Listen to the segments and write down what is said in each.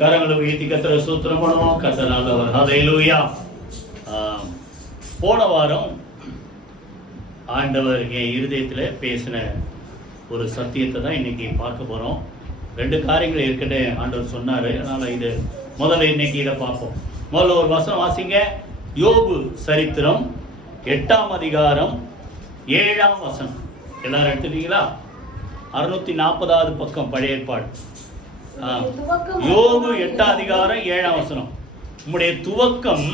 கரங்களை உயர்த்தி கர்த்தரை ஸ்தோத்திரம் பண்ணுவோம். கர்த்தர் நல்லவர். ஹல்லேலூயா. போன வாரம் ஆண்டவர் என் இருதயத்தில் பேசின ஒரு சத்தியத்தை தான் இன்னைக்கு பார்க்க போகிறோம். 2 காரியங்கள் ஏற்கனவே ஆண்டவர் சொன்னார். அதனால் இது முதல்ல இன்னைக்கு இதை பார்ப்போம். முதல்ல ஒரு வசனம் வாசிங்க. யோபு சரித்திரம் 8ஆம் அதிகாரம் 7ஆம் வசனம். எல்லாரும் எடுத்துட்டீங்களா? 640வது பக்கம் பழைய ஏற்பாடு. யோபு 8ஆம் அதிகாரம் 7ஆம் வசனம். உம்முடைய துவக்கம்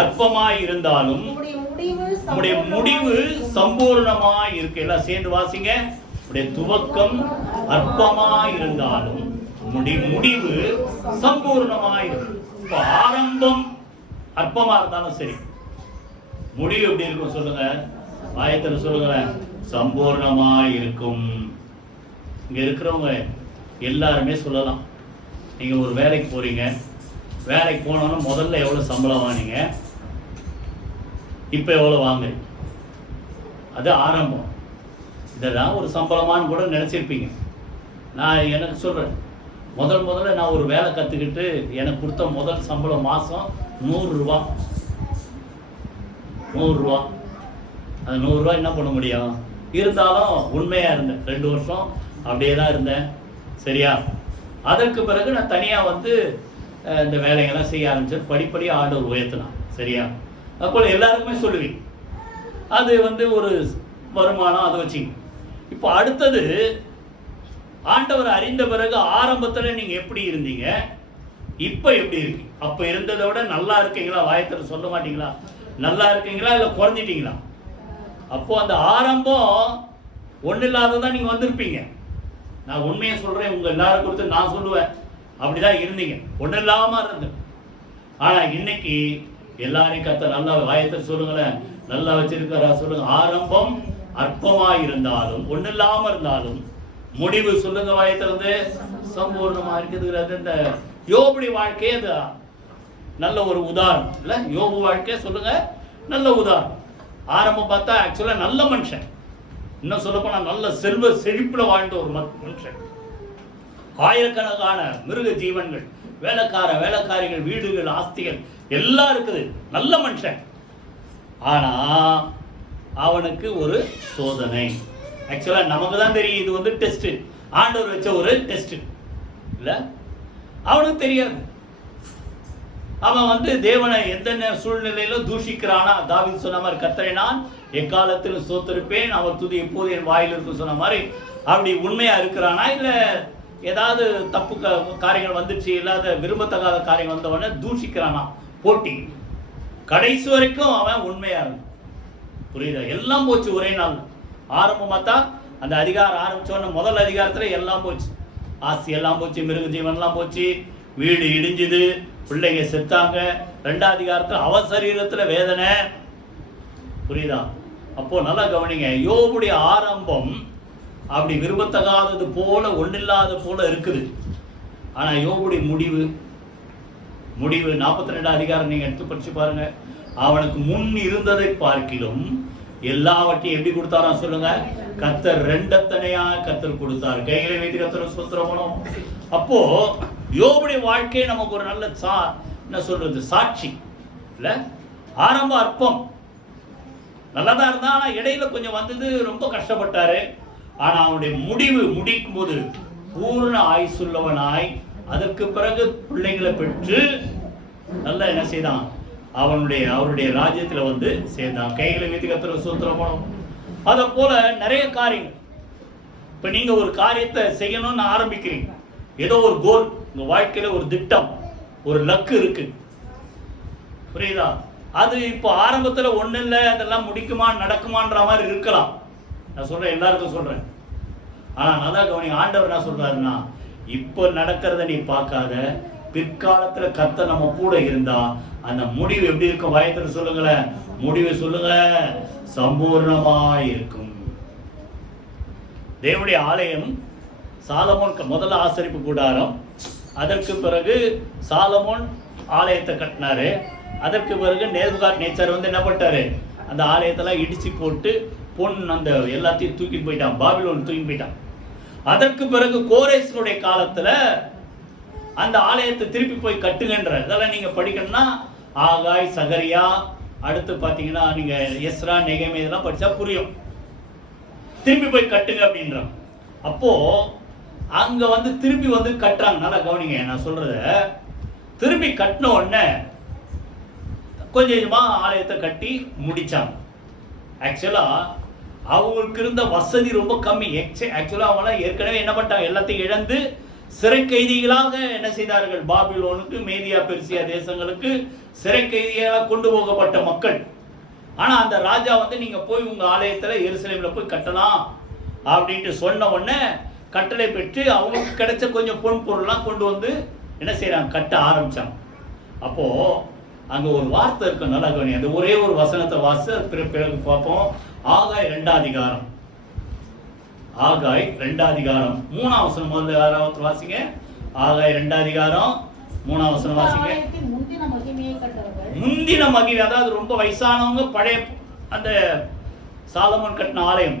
அற்பமாய் இருந்தாலும் உம்முடைய முடிவு சம்பூர்ணமாய் இருக்கு. எல்லாம் சேர்ந்து வாசிங்க. உம்முடைய துவக்கம் அற்பமாய் இருந்தாலும் முடிவு சம்பூர்ணமாய் இருக்கு. இப்போ ஆரம்பம் அற்பமா இருந்தாலும் சரி, முடிவு எப்படி இருக்கும் சொல்லுங்க? ஆயத்தில் சொல்லுங்களேன். சம்பூர்ணமாய் இருக்கும். இங்க இருக்கிறவங்க எல்லாருமே சொல்லலாம். நீங்க ஒரு வேலைக்கு போறீங்க, வேலைக்கு போனோன்னா முதல்ல எவ்வளோ சம்பளம் வாங்கினீங்க, இப்போ எவ்வளோ வாங்குறீங்க, அது ஆரம்பம். இதெல்லாம் ஒரு சம்பளமானு கூட நினச்சிருப்பீங்க. நான் எனக்கு சொல்கிறேன், முதல்ல நான் ஒரு வேலை கற்றுக்கிட்டு எனக்கு கொடுத்த முதல் சம்பளம் மாதம் 100 ரூபா. 100 ரூபா. அது 100 ரூபா என்ன பண்ண முடியும்? இருந்தாலும் உண்மையாக இருந்தேன். 2 வருஷம் அப்படியே தான் இருந்தேன். சரியா? அதற்கு பிறகு நான் தனியாக வந்து இந்த வேலைகள்லாம் செய்ய ஆரம்பிச்சேன். படிப்படியாக ஆண்டவர் உயர்த்தினான். சரியா? அப்போ எல்லாருக்குமே சொல்லுவீங்க, அது வந்து ஒரு வருமானம், அதை வச்சிங்க. இப்போ அடுத்தது, ஆண்டவர் அறிந்த பிறகு ஆரம்பத்தில் நீங்கள் எப்படி இருந்தீங்க, இப்போ எப்படி இருக்கு? அப்போ இருந்ததை விட நல்லா இருக்கீங்களா? வாயத்தில் சொல்ல மாட்டீங்களா? நல்லா இருக்கீங்களா இல்லை குறைஞ்சிட்டீங்களா? அப்போ அந்த ஆரம்பம் ஒன்றும் இல்லாததான் நீங்கள் வந்திருப்பீங்க. நான் உண்மையை சொல்கிறேன், உங்கள் எல்லாரும் கொடுத்து நான் சொல்லுவேன், அப்படிதான் இருந்தீங்க, ஒன்றும் இல்லாமல் இருந்தேன். ஆனால் இன்னைக்கு எல்லாரையும் கத்த நல்லா வாயத்தை சொல்லுங்களேன், நல்லா வச்சிருக்காரா சொல்லுங்க. ஆரம்பம் அற்பமாக இருந்தாலும் ஒன்றும் இல்லாமல் இருந்தாலும் முடிவு சொல்லுங்க வாயத்திலிருந்து சம்பூர்ணமாக இருக்குது. இந்த யோபுடைய வாழ்க்கையே அது நல்ல ஒரு உதாரணம் இல்லை? யோபு வாழ்க்கையை சொல்லுங்க, நல்ல உதாரணம். ஆரம்பம் பார்த்தா ஆக்சுவலாக நல்ல மனுஷன், இன்னும் சொல்லப்போனால் நல்ல செல்வ செழிப்பில் வாழ்ந்த ஒரு மனுஷன். ஆயிரக்கணக்கான மிருக ஜீவன்கள், வேலைக்காரிகள், வீடுகள், ஆஸ்திகள் எல்லாம் இருக்குது. நல்ல மனுஷன். ஆனா அவனுக்கு ஒரு சோதனை. ஆக்சுவலா நமக்கு தான் தெரியும் இது வந்து டெஸ்ட், ஆண்டவர் வச்ச ஒரு டெஸ்ட் இல்ல? அவனுக்கு தெரியாது. அவன் வந்து தேவனை எந்த சூழ்நிலையிலும் தூஷிக்கிறானா? தாவீது சொன்ன மாதிரி, கர்த்தரை நான் எக்காலத்தில் ஸ்தோத்திரிப்பேன், அவர் துதி எப்போது என் வாயில் இருக்கும் சொன்ன மாதிரி, அப்படி உண்மையா இருக்கிறானா? இல்லை ஏதாவது தப்பு காரியங்கள் வந்துச்சு, இல்லாத விரும்பத்தகாத காரியம் வந்தவன தூஷிக்கிறானா? போட்டி. கடைசி வரைக்கும் அவன் உண்மையா இருந்தான். புரியுதா? எல்லாம் போச்சு ஒரே நாள். ஆரம்பமாக தான் அந்த அதிகாரம் ஆரம்பிச்சோன்னு முதல் அதிகாரத்தில் எல்லாம் போச்சு. ஆஸ்தி எல்லாம் போச்சு, மிருக ஜீவன்லாம் போச்சு, வீடு இடிஞ்சுது, பிள்ளைங்க செத்தாங்க. 2ஆம் அதிகாரத்தில் அவ சரீரத்தில் வேதனை. புரியுதா? அப்போ நல்லா கவனிங்க. யோபுடைய ஆரம்பம் அப்படி விரும்பத்தகாதது போல, ஒன்றில்லாத போல இருக்குது. ஆனால் யோபுடைய முடிவு 42ஆம் அதிகாரம் நீங்கள் எடுத்து படிச்சு பாருங்க. அவனுக்கு முன் இருந்ததை பார்க்கிலும் எல்லாவற்றையும் எப்படி கொடுத்தாரா சொல்லுங்க? கர்த்தர் 2 அத்தனையா கர்த்தர் கொடுத்தார். கைகளை வைத்து கர்த்தர் ஸ்தோத்திரம் பண்ணுவோம். அப்போ யோபுடைய வாழ்க்கை நமக்கு ஒரு நல்ல என்ன சொல்றது, சாட்சி இல்ல? ஆரம்ப அற்பம் நல்லா தான் இருந்தா, ஆனால் இடையில கொஞ்சம் வந்தது, ரொம்ப கஷ்டப்பட்டாரு. ஆனால் அவனுடைய முடிக்கும் போது பூர்ண ஆயுசுள்ளவனாய், அதற்கு பிறகு பிள்ளைங்களை பெற்று நல்லா என்ன செய்தான்? அவருடைய ராஜ்யத்தில் வந்து சேர்ந்தான். கைகளை வைத்து கர்த்தர் ஸ்தோத்திரம் பண்ணுவோம். அதை போல நிறைய காரியங்கள். இப்போ நீங்க ஒரு காரியத்தை செய்யணும்னு ஆரம்பிக்கிறீங்க, ஏதோ ஒரு கோல், உங்க வாழ்க்கையில ஒரு திட்டம், ஒரு லக்கு இருக்கு. புரியுதா? அது இப்போ ஆரம்பத்தில் ஒன்றும் இல்லை, அதெல்லாம் முடிக்குமா நடக்குமான்ற மாதிரி இருக்கலாம். நான் சொல்றேன், எல்லாருக்கும் சொல்றேன். ஆனால் நல்லா கவனி, ஆண்டவர் என்ன சொல்றாருன்னா, இப்போ நடக்கிறத நீ பார்க்காத, பிற்காலத்தில் கர்த்தர் நம்ம கூட இருந்தா அந்த முடிவு எப்படி இருக்கும்? வாயத்தில் சொல்லுங்களேன், முடிவு சொல்லுங்க, சம்பூர்ணமாய் இருக்கும். தேவனுடைய ஆலயம் சாலமோன் முதல்ல ஆசரிப்பு கூடாரம், அதற்கு பிறகு சாலமோன் ஆலயத்தை கட்டினாரு. அதற்கு பிறகு நேபுகாத்நேச்சர் வந்து என்ன பண்ணிட்டாரு? அந்த ஆலயத்தெல்லாம் இடிச்சு போட்டு அந்த எல்லாத்தையும் தூக்கிட்டு போயிட்டான், பாபிலோன் தூக்கிட்டு போயிட்டான். அதற்கு பிறகு கோரேசனுடைய காலத்துல அந்த ஆலயத்தை திருப்பி போய் கட்டுங்கன்ற. இதெல்லாம் நீங்க படிக்கணும்னா ஆகாய், சகரியா, அடுத்து பார்த்தீங்கன்னா நீங்க எஸ்ரா, நெகேமியா இதெல்லாம் படிச்சா புரியும். திருப்பி போய் கட்டுங்க அப்படின்றாங்க. அப்போ அங்க வந்து திருப்பி வந்து கட்டுறாங்க. நல்லா கவனிங்க நான் சொல்றத. திருப்பி கட்டின உடனே கொஞ்சம் கொஞ்சமா ஆலயத்தை கட்டி முடிச்சாங்க. ஆக்சுவலா அவங்களுக்கு இருந்த வசதி ரொம்ப கம்மி. ஆக்சுவலா அவங்களாம் ஏற்கனவே என்ன பண்ணிட்டாங்க, எல்லாத்தையும் இழந்து சிறை கைதிகளாக என்ன செய்தார்கள், பாபிலோனுக்கு, மேதியா பெர்சியா தேசங்களுக்கு சிறை கைதிகளாக கொண்டு போகப்பட்ட மக்கள். ஆனா அந்த ராஜா வந்து நீங்க போய் உங்க ஆலயத்துல எருசலேம்ல போய் கட்டலாம் அப்படின்ட்டு சொன்ன உடனே கட்டளை பெற்று அவங்களுக்கு கிடைச்ச கொஞ்சம் பொன் பொருள்லாம் கொண்டு வந்து என்ன செய்யறாங்க, கட்ட ஆரம்பிச்சாங்க. அப்போ அங்க ஒரு வார்த்தை இருக்கு, நல்லா கவனி. அந்த ஒரே ஒரு வசனத்தை வாசி பிறகு பார்ப்போம். ஆகாய் 2ஆம் அதிகாரம், ஆகாய் 2ஆம் அதிகாரம் 3ஆம் வசனம் முதல்ல யாராவது வாசிங்க. ஆகாய் 2ஆம் அதிகாரம் 3ஆம் வசனம் வாசிங்க. முந்தின மகிமை, அதாவது ரொம்ப வயசானவங்க, பழைய அந்த சாலமோன் கட்டின ஆலயம்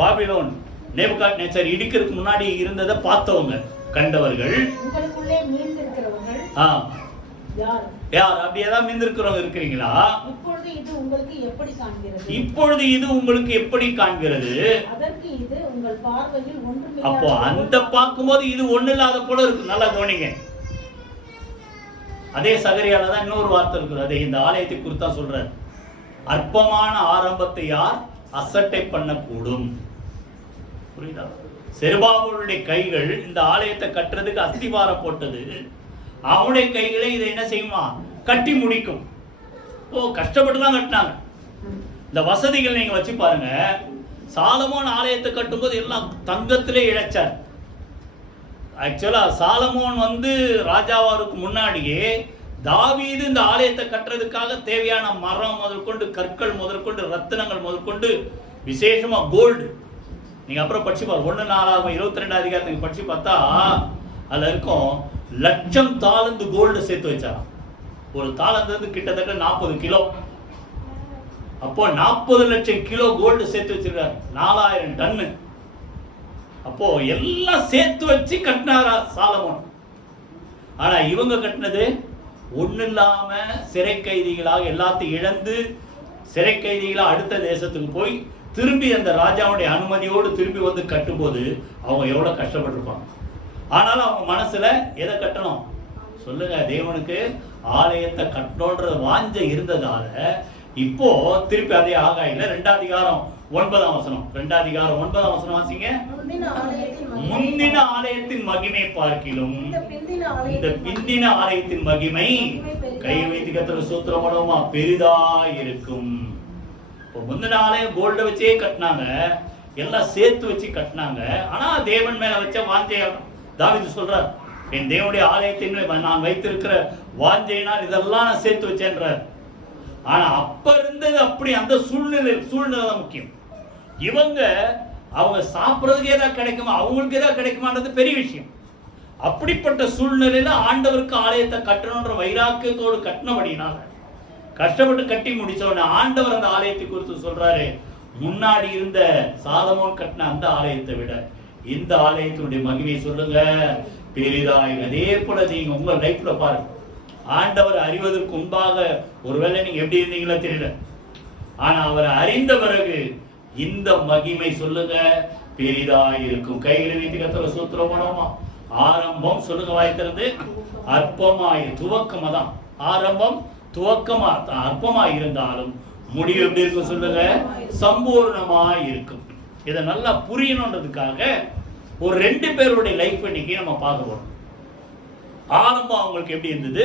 பாபிலோன் நேபுகாத்நேச்சர் இடிக்கிறதுக்கு முன்னாடி இருந்ததை பார்த்தவங்க, கண்டவர்கள். யார் அப்படி ஏதாவது மீந்திருக்கிறவங்க இருக்கிறீங்களா? இப்பொழுது இது உங்களுக்கு எப்படி காண்கிறது? இப்பொழுது இது உங்களுக்கு எப்படி காண்கிறது? அதற்கு இது உங்கள் பார்வையில் ஒன்றுமில்லை. அப்போ அந்த பார்க்கும்போது இது ஒண்ணு இல்லாத போல இருக்கு. நல்லா கவனிங்க. அதே சகரியால தான் இன்னொரு வார்த்தை இருக்குது. அதே இந்த ஆலயத்தை குறித்து தான் சொல்றார். அற்பமான ஆரம்பத்தை யார் அசட்டை பண்ணக்கூடும்? புரியுதா? செருபாபேலுடைய கைகள் இந்த ஆலயத்தை கட்டுறதுக்கு அஸ்திவாரம் போட்டது. அவனுடைய கைகளை இதை என்ன செய்யுமா, கட்டி முடிக்கும். கஷ்டப்பட்டு தான் கட்டினாங்க. இந்த வசதிகள் நீங்க வச்சு பாருங்க. சாலமோன் ஆலயத்தை கட்டும்போது எல்லாம் தங்கத்திலே இழைச்சார். ஆக்சுவலா சாலமோன் வந்து ராஜாவாருக்கு முன்னாடியே தாவீது இந்த ஆலயத்தை கட்டுறதுக்காக தேவையான மரம் முதற்கொண்டு, கற்கள் முதற்கொண்டு, ரத்தினங்கள் முதற்கொண்டு, விசேஷமா கோல்டு. நீங்க அப்புறம் படிச்சு பாருங்க. 1 அதிகாரத்துக்கு படிச்சு பார்த்தா அதுல இருக்கும், லட்சம் தாளந்து கோல்டு சேர்த்து வச்சாராம். ஒரு தாளந்து கிட்டத்தட்ட 40 கிலோ. அப்போ 40 லட்சம் கிலோ கோல்டு சேர்த்து வச்சிருக்காரு. 4000 டன்னு. அப்போ எல்லாம் சேர்த்து வச்சு கட்டினாரா சாலமோன். ஆனா இவங்க கட்டினது ஒண்ணு இல்லாம சிறை கைதிகளாக எல்லாத்தையும் இழந்து சிறை கைதிகளா அடுத்த தேசத்துக்கு போய் திரும்பி அந்த ராஜாவுடைய அனுமதியோடு திரும்பி வந்து கட்டும்போது அவங்க எவ்வளவு கஷ்டப்பட்டிருப்பாங்க. ஆனாலும் அவங்க மனசுல எதை கட்டணும் சொல்லுங்க, தேவனுக்கு ஆலயத்தை கட்டணுன்ற வாஞ்ச இருந்ததால இப்போ திருப்பி அதே ஆகாயில 2ஆம் அதிகாரம் 9ஆம் வசனம், 2ஆம் அதிகாரம் 9ஆம் வசனம் வாசிங்க. முந்தின ஆலயத்தின் மகிமை பார்க்கிலும் இந்த பிந்தின ஆலயத்தின் மகிமை கை வைத்து கர்த்தருக்கு ஸ்தோத்திரம் பண்ணுவோமா பெரிதா இருக்கும். இப்போ முந்தின ஆலயம் கோல்ட வச்சே கட்டினாங்க, எல்லாம் சேர்த்து வச்சு கட்டினாங்க. ஆனா தேவன் மேல வச்ச வாஞ்சையா தாவீது சொல்றார், என் தேவனுடைய ஆலயத்தின் நான் வைத்திருக்கிற வாஞ்சையினால் இதெல்லாம் நான் சேர்த்து வச்சேன்றார். ஆனா அப்ப இருந்தது அப்படி அந்த சூழ்நிலை தான் முக்கியம். இவங்க அவங்க சாப்பிட்றதுக்கு ஏதாவது கிடைக்குமா, அவங்களுக்கு ஏதாவது கிடைக்குமான்றது பெரிய விஷயம். அப்படிப்பட்ட சூழ்நிலையில ஆண்டவருக்கு ஆலயத்தை கட்டணுன்ற வைராக்கியத்தோடு கட்டினபடினால கஷ்டப்பட்டு கட்டி முடிச்சவன ஆண்டவர் அந்த ஆலயத்தை குறித்து சொல்றாரு, முன்னாடி இருந்த சாலமோன் கட்டின அந்த ஆலயத்தை விட இந்த ஆலயத்தினுடைய மகிமையை சொல்லுங்க பெரிதாய். அதே போல நீங்க உங்க லைஃப்ல பாருங்க, ஆண்டவர் அறிவதற்கு முன்பாக ஒருவேளை நீங்க எப்படி இருந்தீங்களோ தெரியல, ஆனா அவரை அறிந்த பிறகு இந்த மகிமை சொல்லுங்க பெரிதாய் இருக்கும். கைகளை வைத்து கர்த்தருக்கு ஸ்தோத்திரம் பண்ணுவோமா. ஆரம்பம் சொல்லுங்க வாய்த்திருந்து அற்பமாய் துவக்கமா தான். ஆரம்பம் துவக்கமா அற்பமா இருந்தாலும் முடிவு எப்படி இருக்கும் சொல்லுங்க சம்பூர்ணமாய் இருக்கும். இதை நல்லா புரியணுன்றதுக்காக ஒரு 2 பேருடைய லைஃப் இன்னைக்கு நம்ம பார்க்க போறோம். ஆரம்பம் அவங்களுக்கு எப்படி இருந்தது,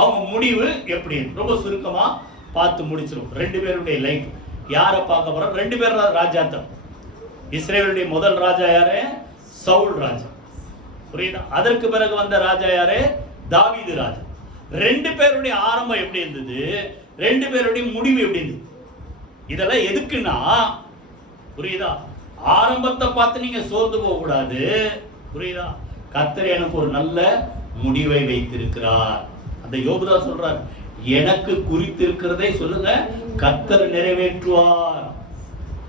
அவங்க முடிவு எப்படி ரொம்ப சுருக்கமா பார்த்து முடிச்சிரும். 2 பேருடைய லைஃப் யாரை பார்க்க போறோம்? 2 பேர் ராஜாத்தம். இஸ்ரேலுடைய முதல் ராஜா யாரு? சவுல் ராஜா. புரியுதா? அதற்கு பிறகு வந்த ராஜா யாரு? தாவீது ராஜா. 2 பேருடைய ஆரம்பம் எப்படி இருந்தது, 2 பேருடைய முடிவு எப்படி இருந்தது, இதெல்லாம் எதுக்குன்னா புரியுதா, ஆரம்பத்தை பார்த்து நீங்க சோர்ந்து போக கூடாது. புரியுதா? கர்த்தர் எனக்கு ஒரு நல்ல முடிவை வைத்திருக்கிறார். அந்த யோபுதா சொல்றார், எனக்கு குறித்திருக்கிறதை சொல்லுங்க கர்த்தர் நிறைவேற்றுவார்.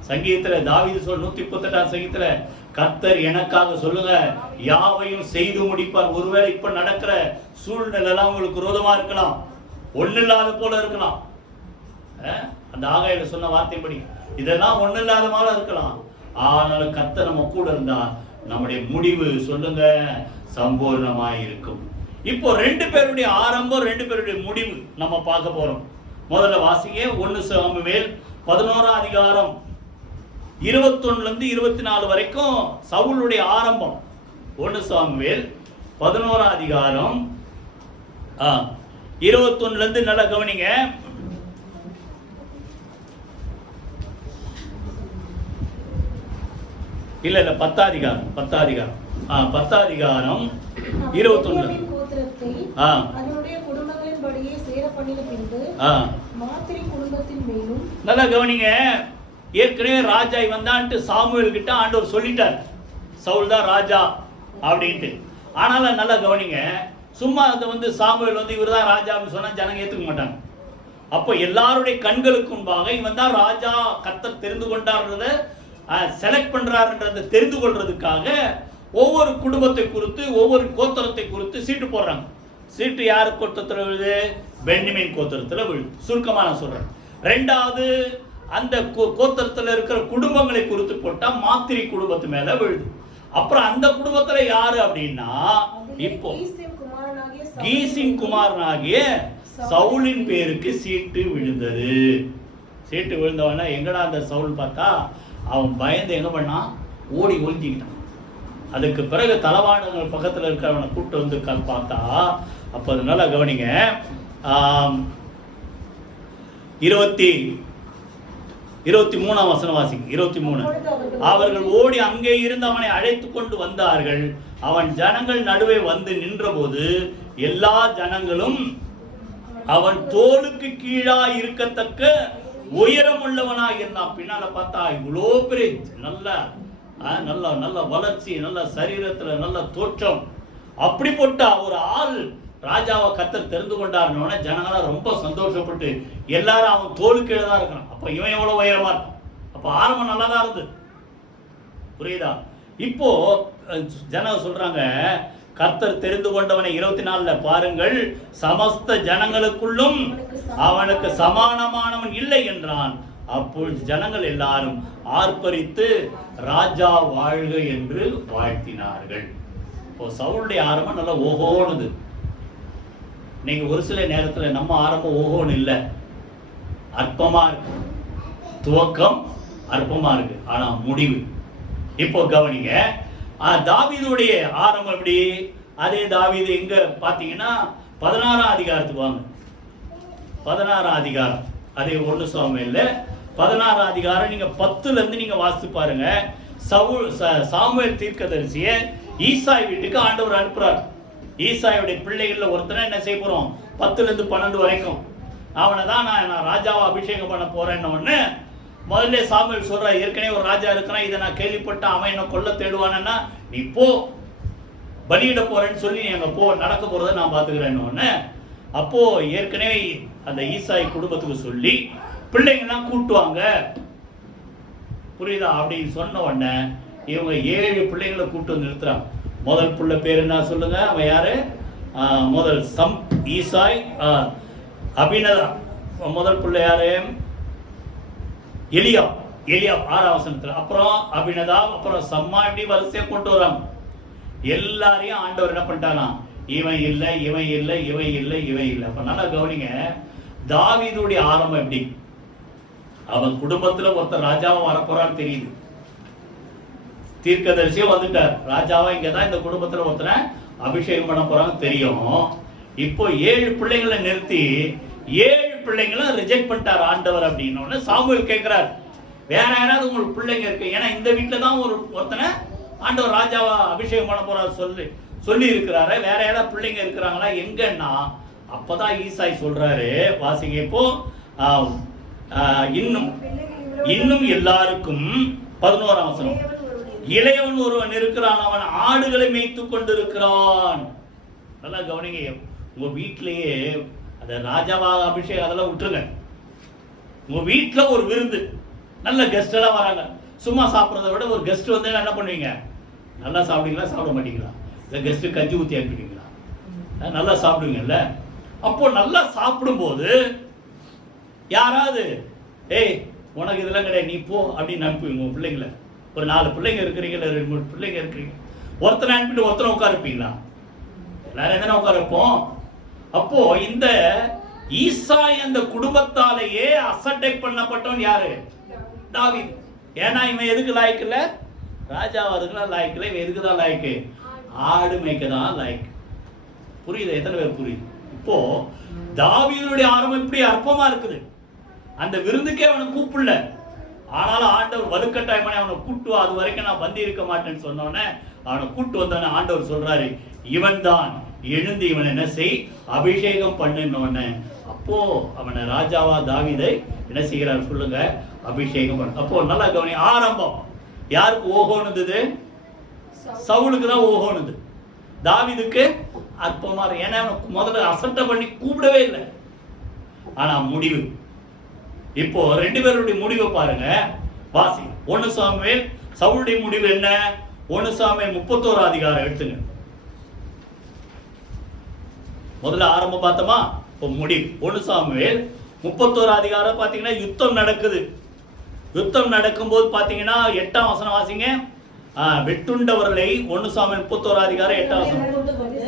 சங்கீதத்துல தாவீது சொல் 138ஆம் சங்கீதத்துல கர்த்தர் எனக்காக சொல்லுங்க யாவையும் செய்து முடிப்பார். ஒருவேளை இப்ப நடக்கிற சூழ்நிலை எல்லாம் உங்களுக்கு விரோதமா இருக்கலாம், ஒண்ணு இல்லாத போல இருக்கலாம். அந்த ஆகாயில சொன்ன வார்த்தைப்படி இதெல்லாம் ஒண்ணு இல்லாத மாதிரி இருக்கலாம். ஆனாலும் கர்த்தர் நம்ம கூட இருந்தா நம்முடைய முடிவு சொல்லுங்க சம்பூர்ணமாய் இருக்கும். இப்போ 2 பேருடைய ஆரம்பம் 2 பேருடைய முடிவு நம்ம பார்க்க போறோம். முதல்ல வாசிங்க 1 சாமுவேல் 11ஆம் அதிகாரம் 21 இருந்து 24 வரைக்கும் சவுலுடைய ஆரம்பம். 1 சாமுவேல் 11ஆம் அதிகாரம் 21 இருந்து நல்லா கவனிங்க. இல்ல 10ஆம் அதிகாரம் 10ஆம் அதிகாரம் 21 அதனுடைய குடும்பங்களின்படியே சேர பண்ணின பின்பு மாத்திரை குடும்பத்தின் மேலும் நல்லா கவனிங்க. ஏற்கனவே ராஜா வந்தான்ட்டு சாமுவேல் கிட்ட ஆண்டவர் சொல்லிட்டார் சவுல் தான் ராஜா அப்படின்ட்டு. ஆனாலும் நல்லா கவனிங்க, சும்மா அதை சாமுவேல் இவர் தான் ராஜா அப்படின்னு சொன்னா ஜனங்க ஏத்துக்க மாட்டாங்க. அப்போ எல்லாருடைய கண்களுக்கு முன்பாக இவன் தான் ராஜா கர்த்தர் தெரிந்து கொண்டார்ன்றத செலக்ட் பண்றாருன்றதை தெரிந்து கொள்றதுக்காக ஒவ்வொரு குடும்பத்தை குறித்து ஒவ்வொரு கோத்திரத்தை குறித்து சீட்டு போடுறாங்க. சீட்டு யாரு கோத்திரத்தில் விழுது? பென்யமீன் கோத்திரத்தில் விழுது. சுருக்கமா நான் சொல்றேன். 2வது அந்த கோத்திரத்தில் இருக்கிற குடும்பங்களை குறித்து போட்டா மாத்திரை குடும்பத்து மேல விழுது. அப்புறம் அந்த குடும்பத்துல யாரு அப்படின்னா இப்போ கீசின் குமாரனாகிய சவுலின் பேருக்கு சீட்டு விழுந்தது. சீட்டு விழுந்தவன எங்கடா அந்த சவுல் பார்த்தா அவன் பயந்து எங்க பண்ணான்? ஓடி ஒளிஞ்சிக்கிட்டான். அதுக்கு பிறகு தளவாடங்கள் பக்கத்தில் இருக்கிறவனை கூப்பிட்டு வந்து பார்த்தா அப்போ அதனால கவனிங்க 23ஆம் வசனம் வாசிங்க. 23 அவர்கள் ஓடி அங்கே இருந்து அவனை அழைத்து கொண்டு வந்தார்கள். அவன் ஜனங்கள் நடுவே வந்து நின்றபோது எல்லா ஜனங்களும் அவன் தோளுக்கு கீழா இருக்கத்தக்க உயரம் உள்ளவனா இருந்தான். பின்னால பார்த்தா இவ்வளோ பெரிய நல்ல வளர்ச்சி, நல்ல சரீரத்துல நல்ல தோற்றம், அப்படிப்பட்ட ஒரு ஆள் ராஜாவை கர்த்தர் தெரிந்து கொண்டாருன்னு ஜனங்களாம் ரொம்ப சந்தோஷப்பட்டு எல்லாரும் அவன் தோளுக்கு கீழே தான் இருக்கான். அப்ப இவன் எவ்வளவு உயரமா இருக்கும்? அப்ப ஆரம்பம் நல்லதா இருந்தது. புரியுதா? இப்போ ஜனங்க சொல்றாங்க கர்த்தர் தெரிந்து கொண்டவனை 24ல பாருங்கள், சமஸ்த ஜனங்களுக்குள்ளும் அவனுக்கு சமானமானவன் இல்லை என்றான். அப்பொழுது ஜனங்கள் எல்லாரும் ஆர்ப்பரித்து ராஜா வாழ்க என்று வாழ்த்தினார்கள். இப்போ சவுளுடைய ஆரம்பம் நல்லா ஓஹோனுது. நீங்க ஒரு சில நேரத்துல நம்ம ஆரம்பம் ஓஹோன்னு இல்லை, அற்பமா இருக்கு. துவக்கம் அற்பமா இருக்கு, ஆனா முடிவு. இப்போ கவனிங்க, தாவீதுடைய ஆரம்பம் எப்படி? அதே தாவீது எங்க பாத்தீங்கன்னா 16ஆம் அதிகாரத்துக்கு வாங்க. 16ஆம் அதிகாரம் அதே 1 சாமுவேல்ல 16ஆம் அதிகாரம் நீங்க 10ல இருந்து நீங்க வாசித்து பாருங்க. சாமுவேல் தீர்க்கதரிசிய ஈசாய் வீட்டுக்கு ஆண்டவர் அனுப்புறார். ஈசாயுடைய பிள்ளைகள்ல ஒருத்தனை என்ன செய்ய போறோம்? 10ல இருந்து 12 வரைக்கும் அவனை தான் நான் ராஜாவை அபிஷேகம் பண்ண போறேன்னு ஒண்ணு முதல்ல சாமுவேல் சொல்ற. ஏற்கனவே ஒரு ராஜா இருக்கிறான், இதை நான் கேள்விப்பட்ட அவன் என்ன கொல்ல தேடுவானா, நீ போ பலியிட போறேன்னு சொல்லி எங்க போ, நடக்க போறதை நான் பாத்துக்கிறேன்னு ஒண்ணு. அப்போ ஏற்கனவே அந்த ஈசாய் குடும்பத்துக்கு சொல்லி பிள்ளைங்கெல்லாம் கூட்டுவாங்க, புரியுதா அப்படின்னு சொன்ன உடனே இவங்க 7 பிள்ளைங்களை கூட்டு வந்து நிறுத்துறாங்க. முதல் பிள்ளை பேர் என்ன சொல்லுங்க? அவன் யாரு? முதல் ஈசாய் அபினதா. முதல் பிள்ளை யாரு? எலியா 6ஆம் வசனத்துல. அப்புறம் அபினதா, அப்புறம் சம்மா, இப்படி வரிசையா கொண்டு வராங்க. எல்லாரையும் ஆண்டவர் என்ன பண்ணிட்டானா, இவன் இல்லை இவன் இல்லை இவன் இல்லை இவன் இல்லை. அப்ப நல்லா கவனிங்க, தாவீதுடைய ஆரம்பம் எப்படி? அவன் குடும்பத்துல ஒருத்தர் ராஜாவா வரப்போறான்னு தெரியுது. தீர்க்கதரிசியும் வந்துட்டார், ராஜாவா இங்கதான் இந்த குடும்பத்துல ஒருத்தரை அபிஷேகம் பண்ண போறான்னு தெரியும். இப்போ 7 பிள்ளைங்களை நிறுத்தி 7 பிள்ளைங்களும் ரிஜெக்ட் பண்ணிட்டார் ஆண்டவர் அப்படின்னு சாமுவேல் கேட்கிறார், வேற யாராவது உங்களுக்கு பிள்ளைங்க இருக்கு? ஏன்னா இந்த வீட்டுல தான் ஒருத்தனை ஆண்டவர் ராஜாவா அபிஷேகம் பண்ண போறாரு சொல்லி இருக்கிறாரு. வேற யாராவது பிள்ளைங்க இருக்கிறாங்களா எங்கன்னா அப்பதான் ஈசாய் சொல்றாரு, வாசிங்க இப்போ இன்னும் எல்லாருக்கும் 11ஆம் வசனம், இளையவன் ஒருவன் இருக்கிறான், அவன் ஆடுகளை மேய்த்து கொண்டிருக்கிறான். நல்லா கவனிங்க, உங்க வீட்டிலேயே அந்த ராஜாவாக அபிஷேகம் அதெல்லாம் விட்டுருங்க. உங்க வீட்டுல ஒரு விருந்து, நல்ல கெஸ்ட் எல்லாம் வராங்க, சும்மா சாப்பிட்றத விட ஒரு கெஸ்ட் வந்து என்ன பண்ணுவீங்க? நல்லா சாப்பிடுவீங்களா, சாப்பிட மாட்டீங்களா? இந்த கெஸ்ட்டு கஞ்சி ஊற்றி அனுப்பிடுவீங்களா? நல்லா சாப்பிடுவீங்கல்ல. அப்போ நல்லா சாப்பிடும்போது யாராவது ஏய் உனக்கு இதெல்லாம் கிடையாது நீ போ அப்படின்னு அனுப்புவீங்க உங்கள் பிள்ளைங்கள. ஒரு 4 பிள்ளைங்க இருக்கிறீங்க, இல்லை 2 3 பிள்ளைங்க இருக்கிறீங்க, ஒருத்தனை அனுப்பிட்டு ஒருத்தனை உட்கார வைப்பீங்களா? எல்லாரும் எதனா உட்கார வைப்போம். அப்போ இந்த ஈசாய் அந்த குடும்பத்தாலேயே அசட்டை பண்ணப்பட்டவன் யாரு? தாவீது. ஏன்னா இவன் எதுக்கு லாய்க்கு இல்லை? ராஜாவாதுக்கெல்லாம் லாய்க்கு இல்லை. இவன் எதுக்கு தான் லாய்க்கு? ஆடு மேய்க்க தான் லாய்க்கு. புரியுது? எத்தனை பேர் புரியுது? இப்போ தாவீதுடைய ஆரம்பம் இப்படி அற்பமா இருக்குது. அந்த விருந்துக்கே அவனை கூப்பிடல, ஆனாலும் ஆண்டவர் வலுக்கட்டாயமான அவனை கூட்டுவா, அது வரைக்கும் நான் வந்து இருக்க மாட்டேன்னு சொன்னோன்னே அவனை கூட்டு வந்தோடனே ஆண்டவர் சொல்றாரு, இவன் தான் எழுந்து இவன் என்ன செய், அபிஷேகம் பண்ணுன்னொன்னே அப்போ அவனை ராஜாவா தாவீதை என்ன செய்கிறார் சொல்லுங்க? அபிஷேகம் பண்ண. அப்போ நல்லா கவனி, ஆரம்பம் யாருக்கு ஓகோனுது? சவுலுக்கு தான் ஓகோனுது. தாவீதுக்கு அற்பமா. ஏன்னா முதல்ல அசட்டை பண்ணி கூப்பிடவே இல்லை. ஆனா முடிவு, இப்போ 2 பேருடைய முடிவை பாருங்க. வாசி 1 சாமுவேல். சவுலுடைய முடிவு என்ன? 1 சாமுவேல் 31 அதிகாரம் எடுத்துங்க. முதல்ல ஆரம்பம் பார்த்தோமா, இப்போ முடிவு. 1 சாமுவேல் 31 அதிகாரம் பார்த்தீங்கன்னா யுத்தம் நடக்குது. யுத்தம் நடக்கும்போது பார்த்தீங்கன்னா 8ஆம் வசனம் வாசிங்க. வெட்டுண்டவர்களை 1 சாமுவேல் 31 அதிகாரம் 8ஆம் வசனம்.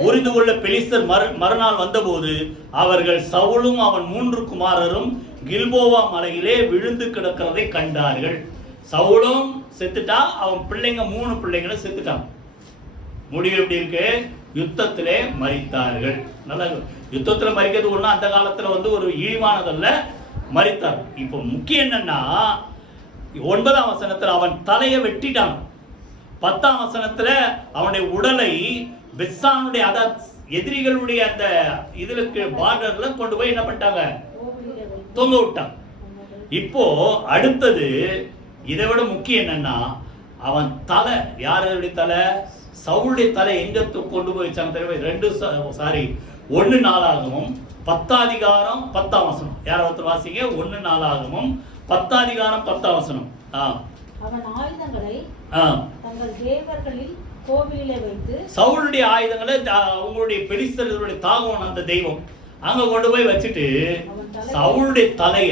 உரிந்து கொள்ள பெலிஸ்தர் மறுநாள் வந்தபோது அவர்கள் சவுலும் அவன் 3 குமாரரும் கில்போவா மலையிலே விழுந்து கிடக்கிறதை கண்டார்கள். சவுலும் செத்துட்டா, அவன் பிள்ளைங்க 3 பிள்ளைங்களும் செத்துட்டான். முடிவு எப்படி இருக்கு? யுத்தத்திலே மரித்தார்கள். நல்லா, யுத்தத்துல மரிக்கிறது ஒண்ணு அந்த காலத்துல வந்து ஒரு இழிவானதல்ல, மரித்தார். இப்போ முக்கியம் என்னன்னா 9ஆம் வசனத்துல அவன் தலையை வெட்டிட்டான். 10ஆம் வசனத்துல அவனுடைய உடலை பெசானுடைய எதிரிகளுடைய அந்த இதுக்கு பார்டர்ல கொண்டு போய் என்ன பண்ணிட்டாங்க? தொங்க விட்டான். இப்போ அடுத்தது இதை விட முக்கியம் என்னன்னா அவன் தலை, யாருடைய தலை? சவுளுடைய தலை எங்க கொண்டு போய் வச்சாங்க தெரியுமா? 1 நாளாகமும் 10ஆம் அதிகாரம் 10ஆம் வசனம். யார ஒருத்தர் வாசிங்க. 1 நாளாகமும் 10ஆம் அதிகாரம் 10ஆம் வசனம். அவன் ஆயுதங்களை தங்கள் தேவர்களில் கோவிலிலே வைத்து, சவுளுடைய ஆயுதங்களை அவங்களுடைய பெலிஸ்தர்களுடைய தாகோன் அந்த தெய்வம் அங்க கொண்டு போய் வச்சுட்டு சவுளுடைய தலைய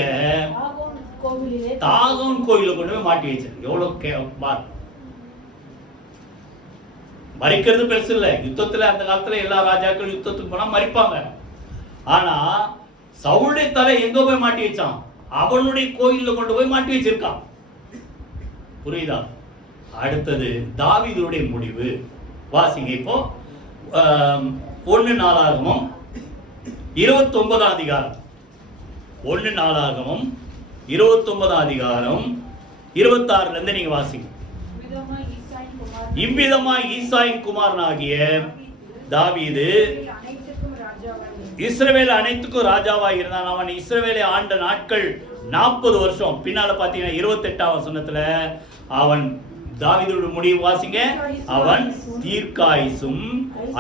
தாகோன் கோயில கொண்டு போய் மாட்டி வச்சு. எவ்வளவு மறிக்கிறது பெருசு இல்ல. யுத்தத்துல அந்த காலத்துல எல்லா ராஜாக்கள் யுத்தத்துக்கு போனா மறிப்பாங்க. ஆனா சவுளுடைய தலை எங்க போய் மாட்டி வச்சான்? அவனுடைய கோயில்ல கொண்டு போய் மாட்டி வச்சிருக்கான். புரியுதா? அடுத்தது தாவீதுடைய முடிவு வாசிங்க. இப்போ 1 நாளாகமும் 29ஆம் அதிகாரம். 1 நாளாகமும் 29ஆம் அதிகாரம் 26ல இருந்து நீங்க வாசிங்க. இவ்விதமாய் ஈசாயின் குமாரனாகிய தாவீது இஸ்ரவேல் அனைத்துக்கும் ராஜாவாக இருந்தான். அவன் இஸ்ரவேலை ஆண்ட நாட்கள் 40 வருஷம். பின்னால பாத்தீங்கன்னா 28ஆம் வசனத்துல அவன் தாவீதுடைய முடிவு வாசிங்க. அவன் தீர்க்காயுசும்